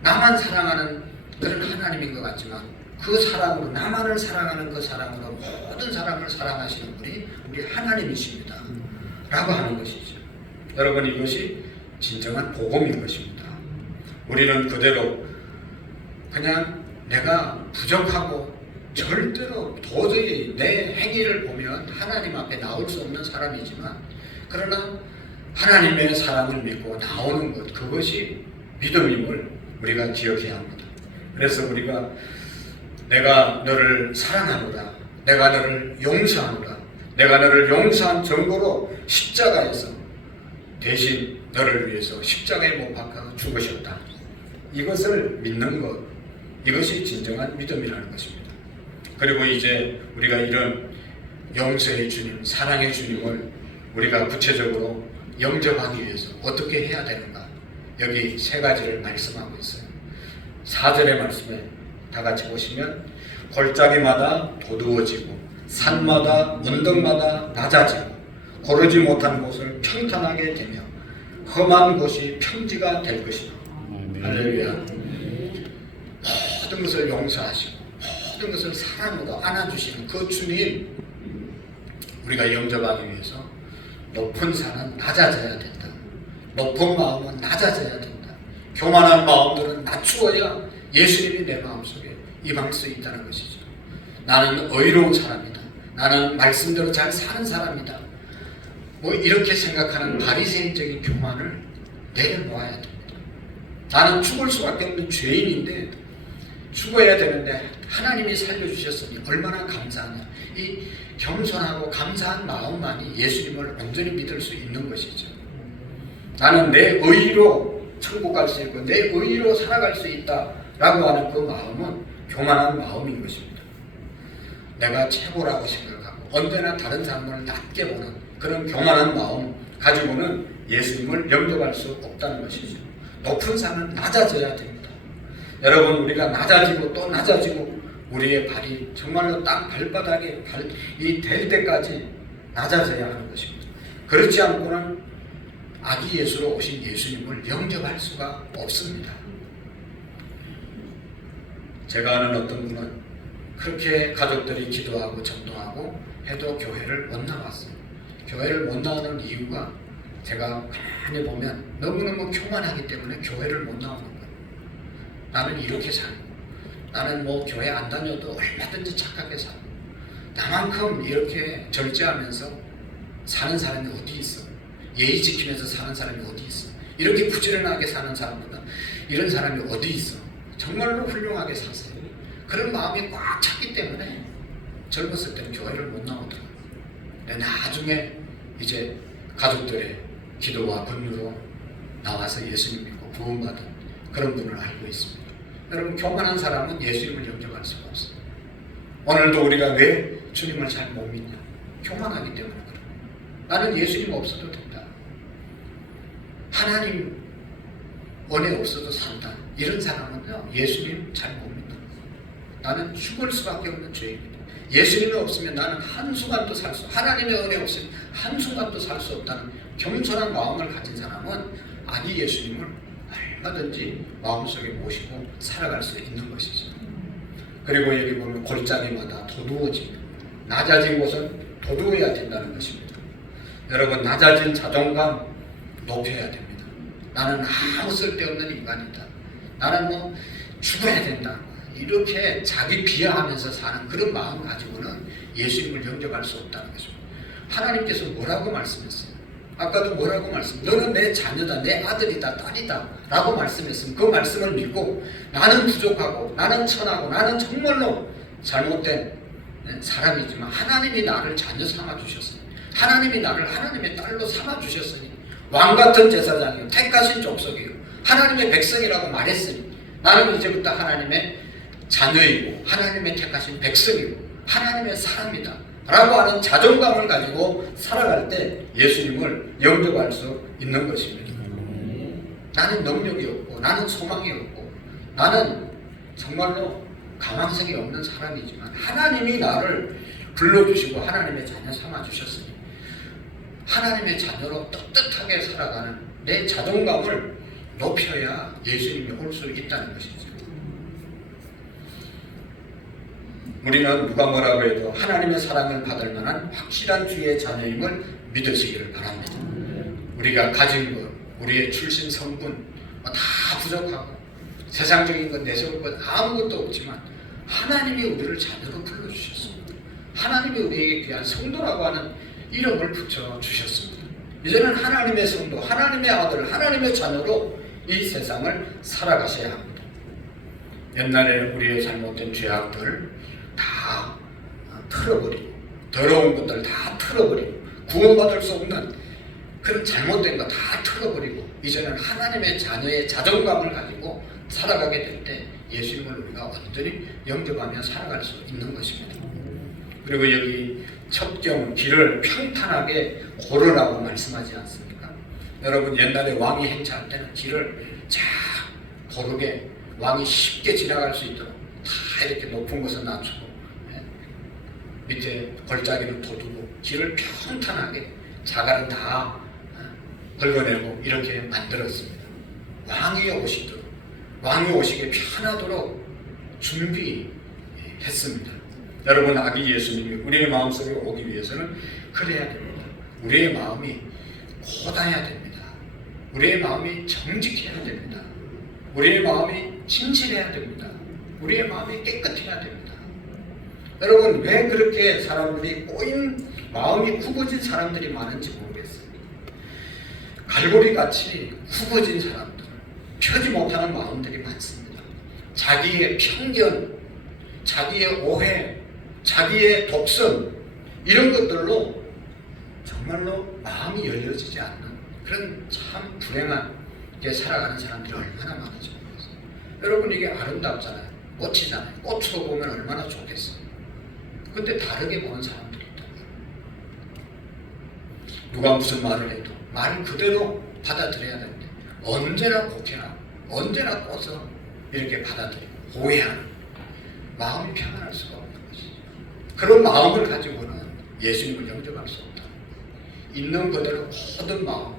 나만 사랑하는 그런 하나님인 것 같지만, 그 사랑으로, 나만을 사랑하는 그 사랑으로 모든 사람을 사랑하시는 분이 우리 하나님이십니다 라고 하는 것이죠. 여러분, 이것이 진정한 복음인 것입니다. 우리는 그대로 그냥 내가 부족하고 절대로 도저히 내 행위를 보면 하나님 앞에 나올 수 없는 사람이지만, 그러나 하나님의 사랑을 믿고 나오는 것, 그것이 믿음임을 우리가 기억해야 합니다. 그래서 우리가 내가 너를 사랑하노라, 내가 너를 용서하노라, 내가 너를 용서한 정도로 십자가에서 대신 너를 위해서 십자가에 못 박아 죽으셨다. 이것을 믿는 것, 이것이 진정한 믿음이라는 것입니다. 그리고 이제 우리가 이런 용서의 주님, 사랑의 주님을 우리가 구체적으로 영접하기 위해서 어떻게 해야 되는가, 여기 세 가지를 말씀하고 있어요. 4절의 말씀에 다 같이 보시면, 골짜기마다 도두어지고 산마다 언덕마다 낮아지고 고르지 못한 곳을 평탄하게 되며 험한 곳이 평지가 될 것이다. 할렐루야. 모든 것을 용서하시고 모든 것을 사랑으로 안아주시는 그 주님, 우리가 영접하기 위해서 높은 산은 낮아져야 된다. 높은 마음은 낮아져야 된다. 교만한 마음들은 낮추어야 예수님이 내 마음속에 임할 수 있다는 것이죠. 나는 의로운 사람이다. 나는 말씀대로 잘 사는 사람이다. 뭐 이렇게 생각하는 바리새인적인 교만을 내려놓아야 됩니다. 나는 죽을 수밖에 없는 죄인인데, 죽어야 되는데 하나님이 살려주셨으니 얼마나 감사하냐. 이 겸손하고 감사한 마음만이 예수님을 온전히 믿을 수 있는 것이죠. 나는 내 의로 천국 갈 수 있고 내 의로 살아갈 수 있다라고 하는 그 마음은 교만한 마음인 것입니다. 내가 최고라고 생각하고 언제나 다른 사람을 낮게 보는 그런 교만한 마음 가지고는 예수님을 영접할 수 없다는 것이죠. 높은 산은 낮아져야 됩니다. 여러분, 우리가 낮아지고 또 낮아지고 우리의 발이 정말로 땅 발바닥에 될 때까지 낮아져야 하는 것입니다. 그렇지 않고는 아기 예수로 오신 예수님을 영접할 수가 없습니다. 제가 아는 어떤 분은 그렇게 가족들이 기도하고 전도하고 해도 교회를 못 나왔어요. 교회를 못 나오는 이유가 제가 가만히 보면 너무너무 교만하기 때문에 교회를 못 나오는 거예요. 나는 이렇게 살고 나는 뭐 교회 안 다녀도 얼마든지 착하게 살고 나만큼 이렇게 절제하면서 사는 사람이 어디 있어? 예의 지키면서 사는 사람이 어디 있어? 이렇게 부지런하게 사는 사람보다 이런 사람이 어디 있어? 정말로 훌륭하게 사세요. 그런 마음이 꽉 찼기 때문에 젊었을 때는 교회를 못 나오더라고요. 나중에 이제 가족들의 기도와 권유로 나와서 예수님 믿고 구원받은 그런 분을 알고 있습니다. 여러분, 교만한 사람은 예수님을 영접할 수가 없어요. 오늘도 우리가 왜 주님을 잘 못 믿냐? 교만하기 때문에 그래요. 나는 예수님 없어도 된다. 하나님 원에 없어도 산다. 이런 사람은요, 예수님 잘 못 믿는 거예요. 나는 죽을 수밖에 없는 죄입니다. 예수님이 없으면 나는 한순간도 살 수, 하나님의 은혜 없으면 한순간도 살 수 없다는 겸손한 마음을 가진 사람은 아니 예수님을 얼마든지 마음속에 모시고 살아갈 수 있는 것이죠. 그리고 여기 보면 골짜기마다 도두어집니다. 낮아진 곳은 도두어야 된다는 것입니다. 여러분, 낮아진 자존감 높여야 됩니다. 나는 아무 쓸데없는 인간이다. 나는 뭐 죽어야 된다. 이렇게 자기 비하하면서 사는 그런 마음 가지고는 예수님을 영접할 수 없다는 것입니다. 하나님께서 뭐라고 말씀했어요? 아까도 뭐라고 말씀했어요? 너는 내 자녀다, 내 아들이다, 딸이다 라고 말씀했으면 그 말씀을 믿고 나는 부족하고 나는 천하고 나는 정말로 잘못된 사람이지만 하나님이 나를 자녀 삼아 주셨으니 하나님이 나를 하나님의 딸로 삼아 주셨으니 왕같은 제사장이요 택하신 족속이요 하나님의 백성이라고 말했으니 나는 이제부터 하나님의 자녀이고 하나님의 택하신 백성이고 하나님의 사람이다 라고 하는 자존감을 가지고 살아갈 때 예수님을 영접할 수 있는 것입니다. 나는 능력이 없고 나는 소망이 없고 나는 정말로 가망성이 없는 사람이지만 하나님이 나를 불러주시고 하나님의 자녀 삼아주셨으니 하나님의 자녀로 떳떳하게 살아가는 내 자존감을 높여야 예수님이 올 수 있다는 것이죠. 우리는 누가 뭐라고 해도 하나님의 사랑을 받을 만한 확실한 주의 자녀임을 믿으시기를 바랍니다. 우리가 가진 것, 우리의 출신 성분 다 부족하고 세상적인 것, 내세울 것 아무것도 없지만 하나님이 우리를 자녀로 불러주셨습니다. 하나님이 우리에게 귀한 성도라고 하는 이름을 붙여주셨습니다. 이제는 하나님의 성도, 하나님의 아들, 하나님의 자녀로 이 세상을 살아가셔야 합니다. 옛날에는 우리의 잘못된 죄악들 다 틀어버리고 더러운 것들 다 틀어버리고 구원받을 수 없는 그런 잘못된 거 다 틀어버리고 이제는 하나님의 자녀의 자존감을 가지고 살아가게 될 때 예수님을 우리가 완전히 영접하며 살아갈 수 있는 것입니다. 그리고 여기 첩경 길을 평탄하게 고르라고 말씀하지 않습니까? 여러분, 옛날에 왕이 행차할 때는 길을 쫙 고르게 왕이 쉽게 지나갈 수 있도록 다 이렇게 높은 것을 낮추고 밑에 골짜기를 둬두고 길을 평탄하게 자갈은 다 긁어내고 이렇게 만들었습니다. 왕이 오시도록, 왕이 오시기 편하도록 준비했습니다. 여러분, 아기 예수님이 우리의 마음속에 오기 위해서는 그래야 됩니다. 우리의 마음이 고다해야 됩니다. 우리의 마음이 정직해야 됩니다. 우리의 마음이 진실해야 됩니다. 우리의 마음이 깨끗해야 됩니다. 여러분, 왜 그렇게 사람들이 꼬인 마음이 굽어진 사람들이 많은지 모르겠어요. 갈고리같이 굽어진 사람들, 펴지 못하는 마음들이 많습니다. 자기의 편견, 자기의 오해, 자기의 독선 이런 것들로 정말로 마음이 열려지지 않는 그런 참 불행하게 살아가는 사람들이 얼마나 많은지 모르겠어요. 여러분, 이게 아름답잖아요. 멋지잖아요. 꽃으로 보면 얼마나 좋겠어요. 근데 다르게 보는 사람들이 있다. 누가 무슨 말을 해도 말 그대로 받아들여야 되는데 언제나 곡해하고 언제나 꿔서 이렇게 받아들이고 오해하는 마음이 평안할 수가 없는 것이죠. 그런 마음을 가지고는 예수님을 영접할 수 없다. 있는 그대로 모든 마음,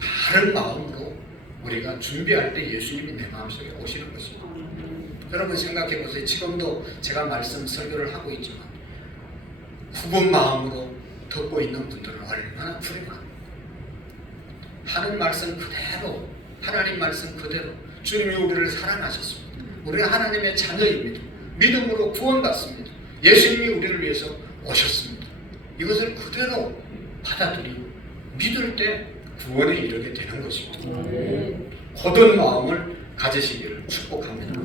바른 마음으로 우리가 준비할 때 예수님이 내 마음속에 오시는 것입니다. 여러분, 생각해 보세요. 지금도 제가 말씀 설교를 하고 있지만 굽은 마음으로 듣고 있는 분들은 얼마나 불행합니까? 하는 말씀 그대로, 하나님 말씀 그대로 주님이 우리를 사랑하셨습니다. 우리는 하나님의 자녀입니다. 믿음으로 구원받습니다. 예수님이 우리를 위해서 오셨습니다. 이것을 그대로 받아들이고 믿을 때 구원에 이르게 되는 것입니다. 고든 마음을 가지시기를 축복합니다.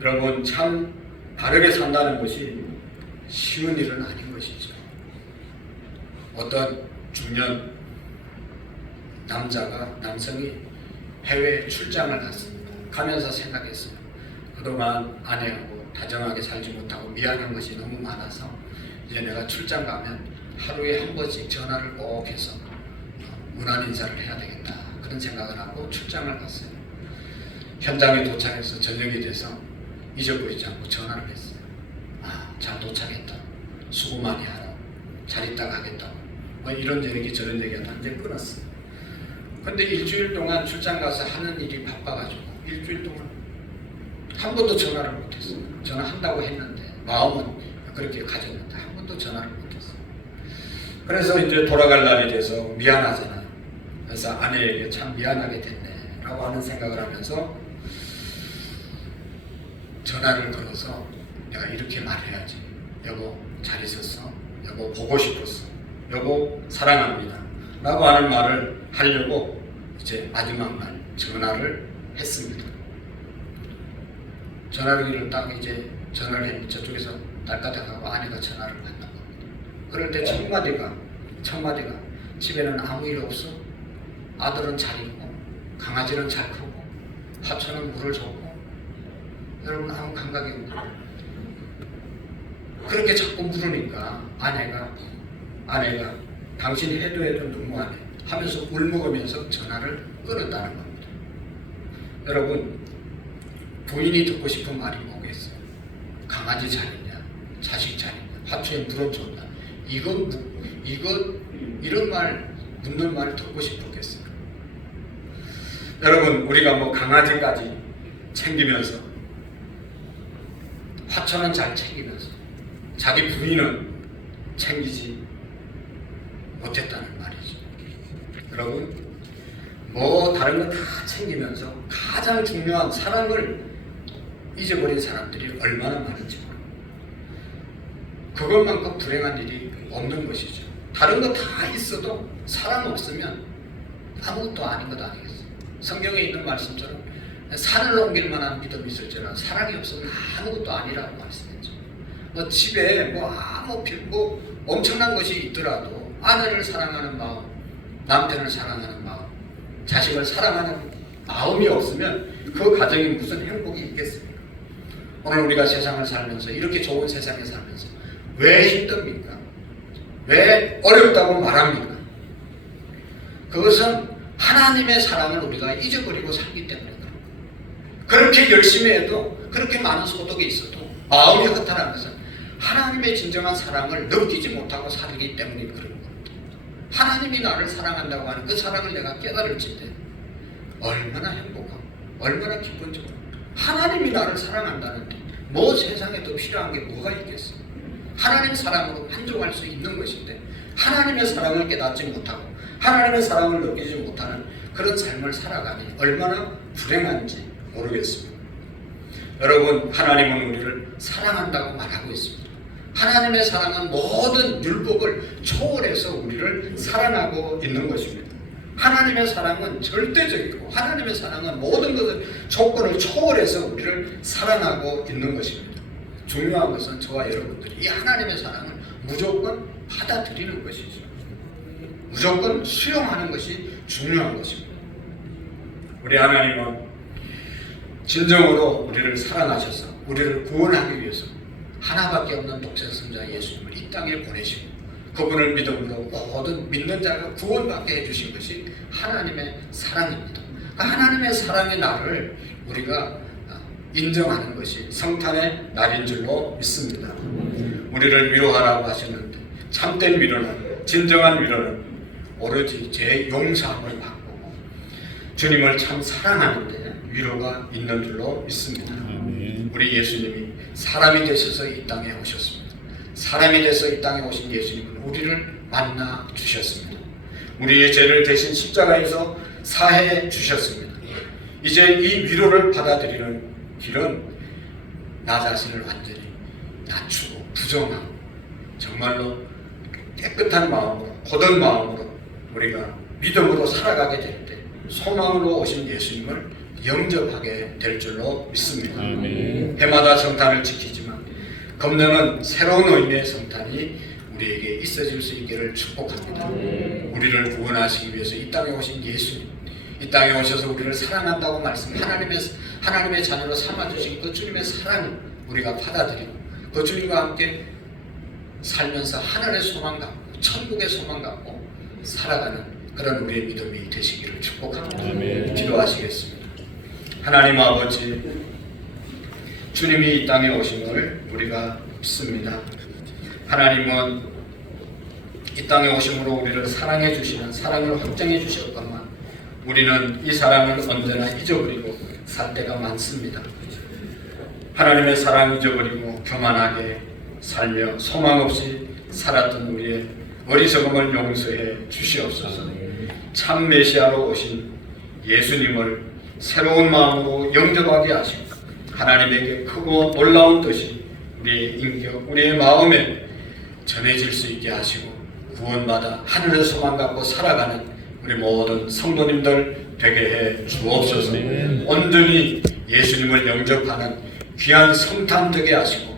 여러분, 참 바르게 산다는 것이 쉬운 일은 아닌 것이죠. 어떤 중년 남성이 해외에 출장을 갔습니다. 가면서 생각했어요. 그동안 아내하고 다정하게 살지 못하고 미안한 것이 너무 많아서 이제 내가 출장 가면 하루에 한 번씩 전화를 꼭 해서 문안 인사를 해야 되겠다, 그런 생각을 하고 출장을 갔어요. 현장에 도착해서 저녁이 돼서 잊어버리지 않고 전화를 했어요. 잘 도착했다, 수고 많이 하라, 잘 있다 가겠다, 뭐 이런 얘기 저런 얘기 하다 이제 끊었어요. 근데 일주일 동안 출장 가서 하는 일이 바빠가지고 일주일 동안 한 번도 전화를 못했어요. 전화한다고 했는데 마음은 그렇게 가졌는데 한 번도 전화를 못했어요. 그래서 이제 돌아갈 날이 돼서 미안하잖아요. 그래서 아내에게 참 미안하게 됐네 라고 하는 생각을 하면서 전화를 걸어서 내가 이렇게 말해야지. 여보 잘 있었어, 여보 보고 싶었어, 여보 사랑합니다 라고 하는 말을 하려고 이제 마지막 날 전화를 했습니다. 전화기를 딱 이제 전화를 했는데 저쪽에서 딸까닥하고 아내가 전화를 받는 겁니다. 그럴 때 첫 마디가 집에는 아무 일 없어? 아들은 잘 있고 강아지는 잘 크고 화초는 물을 줬고. 여러분 아무 감각이 없나요? 그렇게 자꾸 물으니까 아내가 당신 해도 너무하네 하면서 울먹으면서 전화를 끊었다는 겁니다. 여러분, 부인이 듣고 싶은 말이 뭐겠어요? 강아지 잘 있냐, 자식 잘 있냐, 화초에 물을 줬나, 이런 말, 묻는 말을 듣고 싶었겠어요. 여러분, 우리가 뭐 강아지까지 챙기면서 화초는 잘 챙기면서 자기 부인은 챙기지 못했다는 말이죠. 여러분, 뭐 다른 거 다 챙기면서 가장 중요한 사랑을 잊어버린 사람들이 얼마나 많은지 모릅니다. 그것만큼 불행한 일이 없는 것이죠. 다른 거 다 있어도 사랑 없으면 아무것도 아닌 것 아니겠어요. 성경에 있는 말씀처럼 산을 옮길 만한 믿음이 있을지라도 사랑이 없으면 아무것도 아니라고 말씀했죠. 뭐 집에 뭐 엄청난 것이 있더라도 아내를 사랑하는 마음, 남편을 사랑하는 마음, 자식을 사랑하는 마음이 없으면 그 가정이 무슨 행복이 있겠습니까? 오늘 우리가 세상을 살면서 이렇게 좋은 세상에 살면서 왜 힘듭니까? 왜 어렵다고 말합니까? 그것은 하나님의 사랑을 우리가 잊어버리고 살기 때문에 그렇게 열심히 해도 그렇게 많은 소득이 있어도 마음이 허탈한 것은 하나님의 진정한 사랑을 느끼지 못하고 살기 때문에 그런 겁니다. 하나님이 나를 사랑한다고 하는 그 사랑을 내가 깨달을 때 얼마나 행복하고 얼마나 기쁜지 하나님이 나를 사랑한다는데 뭐 세상에 더 필요한 게 뭐가 있겠어요? 하나님 사랑으로 만족할 수 있는 것인데 하나님의 사랑을 깨닫지 못하고 하나님의 사랑을 느끼지 못하는 그런 삶을 살아가니 얼마나 불행한지 모르겠습니다. 여러분, 하나님은 우리를 사랑한다고 말하고 있습니다. 하나님의 사랑은 모든 율법을 초월해서 우리를 사랑하고 있는 것입니다. 하나님의 사랑은 절대적이고 하나님의 사랑은 모든 것을 조건을 초월해서 우리를 사랑하고 있는 것입니다. 중요한 것은 저와 여러분들이 이 하나님의 사랑을 무조건 받아들이는 것이죠. 무조건 수용하는 것이 중요한 것입니다. 우리 하나님은 진정으로 우리를 사랑하셔서 우리를 구원하기 위해서 하나밖에 없는 독생성자 예수님을 이 땅에 보내시고 그분을 믿음으로 모든 믿는 자가 구원받게 해주신 것이 하나님의 사랑입니다. 그 하나님의 사랑의 날을 우리가 인정하는 것이 성탄의 날인 줄로 믿습니다. 우리를 위로하라고 하시는데 참된 위로는, 진정한 위로는 오로지 제 용서함을 받고 주님을 참 사랑하는데 위로가 있는 줄로 믿습니다. 우리 예수님이 사람이 되셔서 이 땅에 오셨습니다. 사람이 돼서 이 땅에 오신 예수님은 우리를 만나 주셨습니다. 우리의 죄를 대신 십자가에서 사해 주셨습니다. 이제 이 위로를 받아들이는 길은 나 자신을 완전히 낮추고 부정하고 정말로 깨끗한 마음으로 고든 마음으로 우리가 믿음으로 살아가게 될 때 소망으로 오신 예수님을 영접하게 될 줄로 믿습니다. 아멘. 해마다 성탄을 지키지만 금년은 새로운 의미의 성탄이 우리에게 있어질 수 있기를 축복합니다. 우리를 구원하시기 위해서 이 땅에 오신 예수님, 이 땅에 오셔서 우리를 사랑한다고 말씀, 하나님의 자녀로 삼아주신 그 주님의 사랑을 우리가 받아들이고 그 주님과 함께 살면서 하늘의 소망 갖고 천국의 소망 갖고 살아가는 그런 우리의 믿음이 되시기를 축복합니다. 아멘. 기도하시겠습니다. 하나님 아버지, 주님이 이 땅에 오심을 우리가 믿습니다. 하나님은 이 땅에 오심으로 우리를 사랑해 주시는 사랑을 확정해 주셨건만 우리는 이 사랑을 언제나 잊어버리고 살 때가 많습니다. 하나님의 사랑 잊어버리고 교만하게 살며 소망 없이 살았던 우리의 어리석음을 용서해 주시옵소서. 참 메시아로 오신 예수님을 새로운 마음으로 영접하게 하시고 하나님에게 크고 놀라운 뜻이 우리의 인격, 우리의 마음에 전해질 수 있게 하시고 구원받아 하늘의 소망 갖고 살아가는 우리 모든 성도님들 되게 해 주옵소서. 온전히 예수님을 영접하는 귀한 성탄 되게 하시고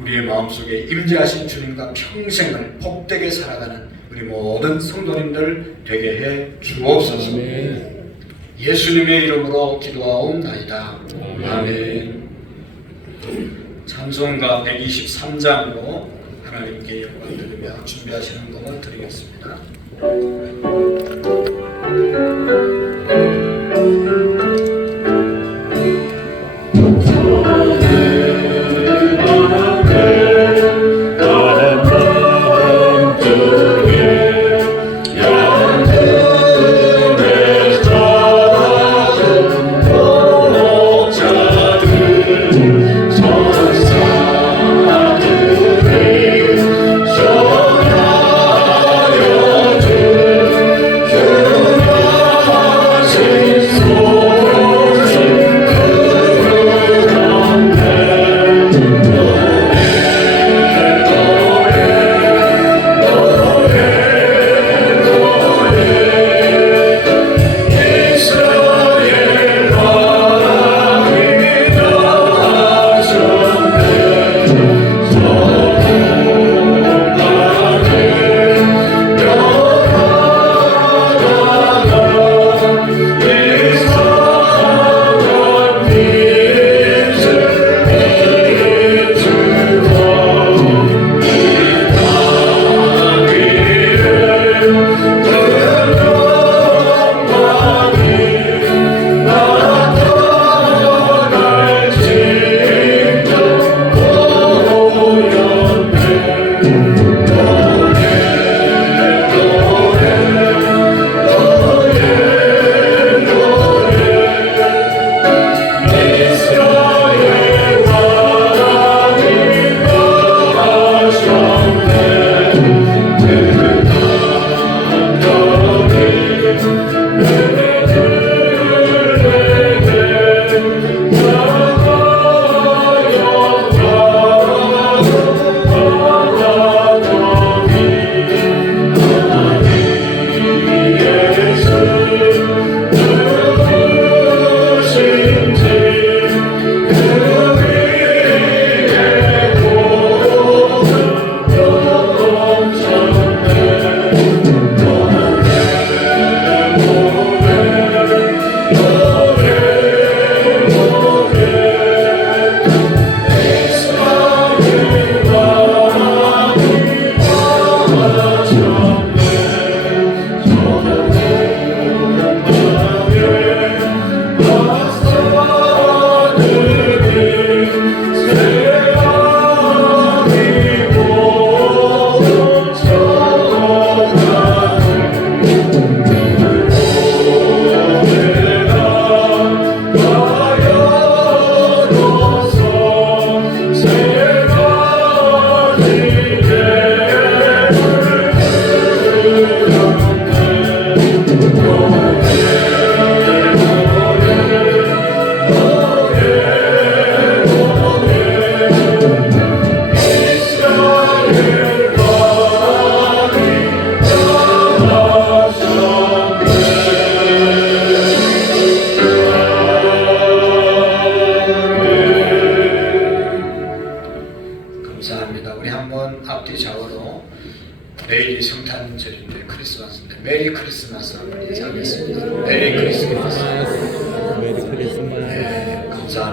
우리의 마음속에 임재하신 주님과 평생을 복되게 살아가는 우리 모든 성도님들 되게 해 주옵소서. 예수님의 이름으로 기도하옵나이다. 아멘. 찬송가 123장으로 하나님께 영광 드리며 준비하시는 동안 드리겠습니다. 주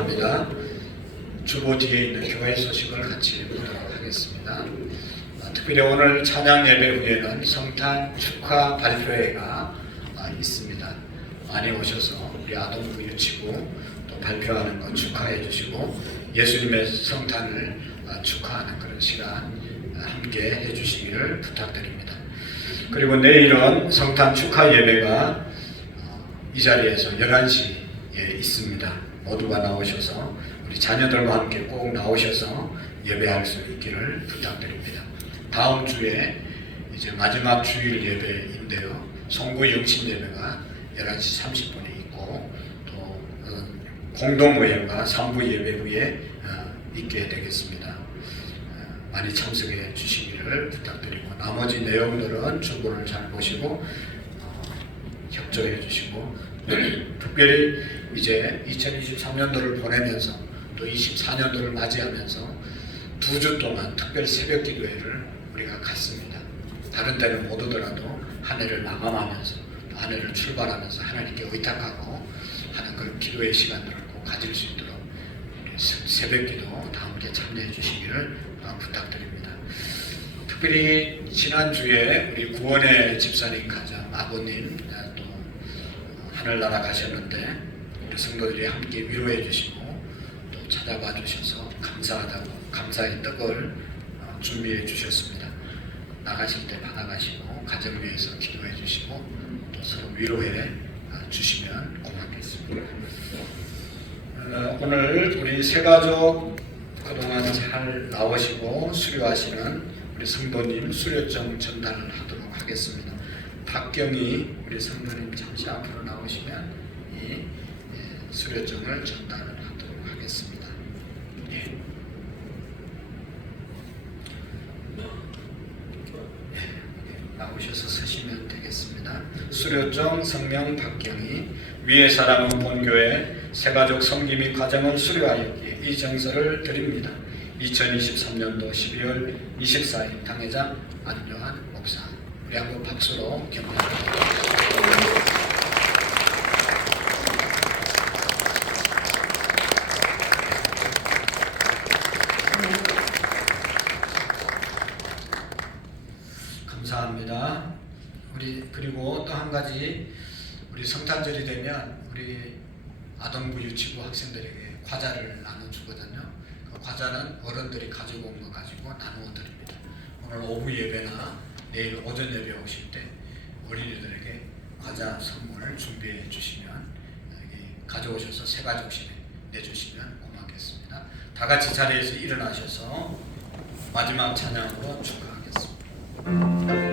감사합니다. 주보 뒤에 있는 교회 소식을 같이 보도록 하겠습니다. 특별히 오늘 찬양 예배 후에는 성탄 축하 발표회가 있습니다. 많이 오셔서 우리 아동부 유치부 또 발표하는 거 축하해 주시고 예수님의 성탄을 축하하는 그런 시간 함께 해주시기를 부탁드립니다. 그리고 내일은 성탄 축하 예배가 이 자리에서 11시에 있습니다. 모두가 나오셔서 우리 자녀들과 함께 꼭 나오셔서 예배할 수 있기를 부탁드립니다. 다음 주에 이제 마지막 주일 예배인데요. 송구 영신 예배가 11시 30분에 있고 또 공동모임과 3부 예배 후에 있게 되겠습니다. 많이 참석해 주시기를 부탁드리고 나머지 내용들은 주보를 잘 보시고 협조해 주시고 특별히 이제 2023년도를 보내면서 또 24년도를 맞이하면서 2주 동안 특별 새벽 기도회를 우리가 갖습니다. 다른 때는 못 오더라도 한 해를 마감하면서 또 한 해를 출발하면서 하나님께 의탁하고 하는 그런 기도의 시간들을 꼭 가질 수 있도록 새벽 기도 다 함께 참여해 주시기를 부탁드립니다. 특별히 지난주에 우리 구원의 집사님 가장 아버님 또 하늘나라 가셨는데 우리 성도들이 함께 위로해 주시고 또 찾아봐 주셔서 감사하다고 감사의 떡을 준비해 주셨습니다. 나가실 때 받아가시고 가정을 위해서 기도해 주시고 또 서로 위로해 주시면 고맙겠습니다. 오늘 우리 새가족 그동안 잘 나오시고 수료하시는 우리 성도님 수료증 전달을 하도록 하겠습니다. 박경희 우리 성도님 잠시 앞으로 나오시면 이 수료증을 전달을 하도록 하겠습니다. 예. 나오셔서 서시면 되겠습니다. 수료증 성명 박경희 위의 사랑은 본교회 새가족 섬기 및 과정을 수료하였기에 이 정서를 드립니다. 2023년도 12월 24일 당회장 안요한 목사 우리 한번 박수로 격려합니다. 감사합니다. 우리 그리고 또 한 가지 우리 성탄절이 되면 우리 아동부 유치부 학생들에게 과자를 나눠주거든요. 그 과자는 어른들이 가지고 온 거 가지고 나누어 드립니다. 오늘 오후 예배나 내일 오전 예배 오실 때 어린이들에게 과자 선물 준비해 주시면 여기 가져오셔서 새가족실에 내주시면 고맙겠습니다. 다 같이 자리에서 일어나셔서 마지막 찬양으로 축하하겠습니다.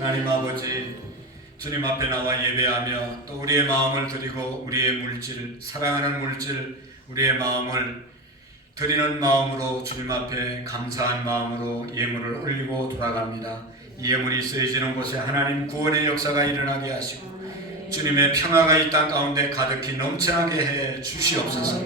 하나님 아버지 주님 앞에 나와 예배하며 또 우리의 마음을 드리고 우리의 물질 사랑하는 물질 우리의 마음을 드리는 마음으로 주님 앞에 감사한 마음으로 예물을 올리고 돌아갑니다. 이 예물이 쓰여지는 곳에 하나님 구원의 역사가 일어나게 하시고 주님의 평화가 이 땅 가운데 가득히 넘쳐나게 해 주시옵소서.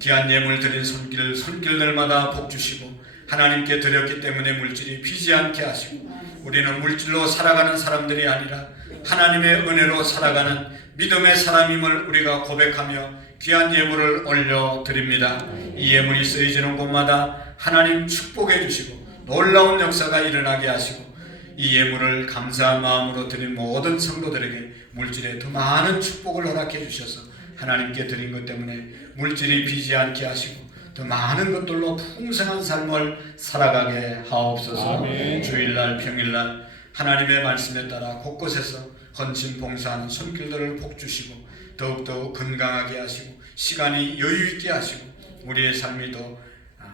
귀한 예물 드린 손길들마다 복 주시고 하나님께 드렸기 때문에 물질이 비지 않게 하시고 우리는 물질로 살아가는 사람들이 아니라 하나님의 은혜로 살아가는 믿음의 사람임을 우리가 고백하며 귀한 예물을 올려드립니다. 이 예물이 쓰여지는 곳마다 하나님 축복해 주시고 놀라운 역사가 일어나게 하시고 이 예물을 감사한 마음으로 드린 모든 성도들에게 물질에 더 많은 축복을 허락해 주셔서 하나님께 드린 것 때문에 물질이 비지 않게 하시고 더 많은 것들로 풍성한 삶을 살아가게 하옵소서. 아멘. 주일날 평일날 하나님의 말씀에 따라 곳곳에서 헌신 봉사하는 손길들을 복주시고 더욱더 건강하게 하시고 시간이 여유 있게 하시고 우리의 삶이 더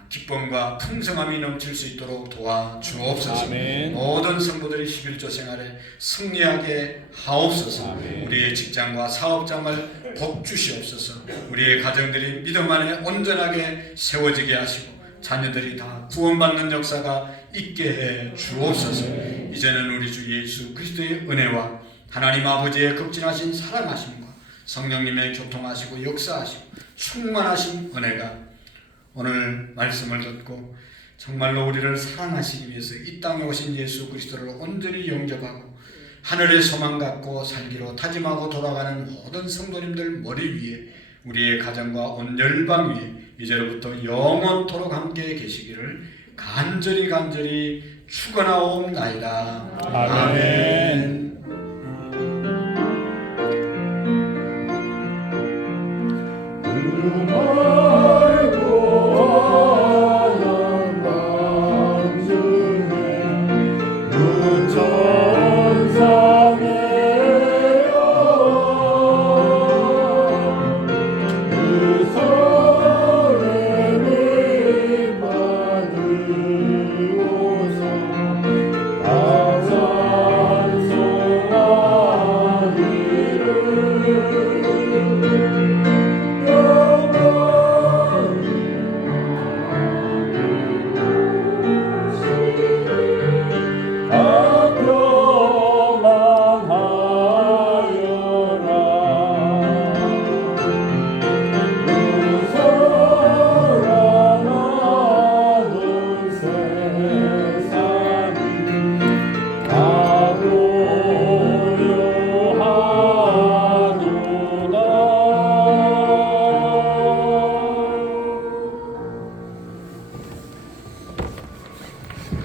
기쁨과 풍성함이 넘칠 수 있도록 도와주옵소서. 아멘. 모든 성도들이 11조 생활에 승리하게 하옵소서. 아멘. 우리의 직장과 사업장을 복주시옵소서. 우리의 가정들이 믿음 안에 온전하게 세워지게 하시고 자녀들이 다 구원받는 역사가 있게 해 주옵소서. 이제는 우리 주 예수 그리스도의 은혜와 하나님 아버지의 극진하신 사랑하심과 성령님의 교통하시고 역사하시고 충만하신 은혜가 오늘 말씀을 듣고 정말로 우리를 사랑하시기 위해서 이 땅에 오신 예수 그리스도를 온전히 영접하고 하늘의 소망 갖고 살기로 다짐하고 돌아가는 모든 성도님들 머리 위에 우리의 가정과 온 열방 위에 이제로부터 영원토록 함께 계시기를 간절히 축원하옵나이다. 아멘.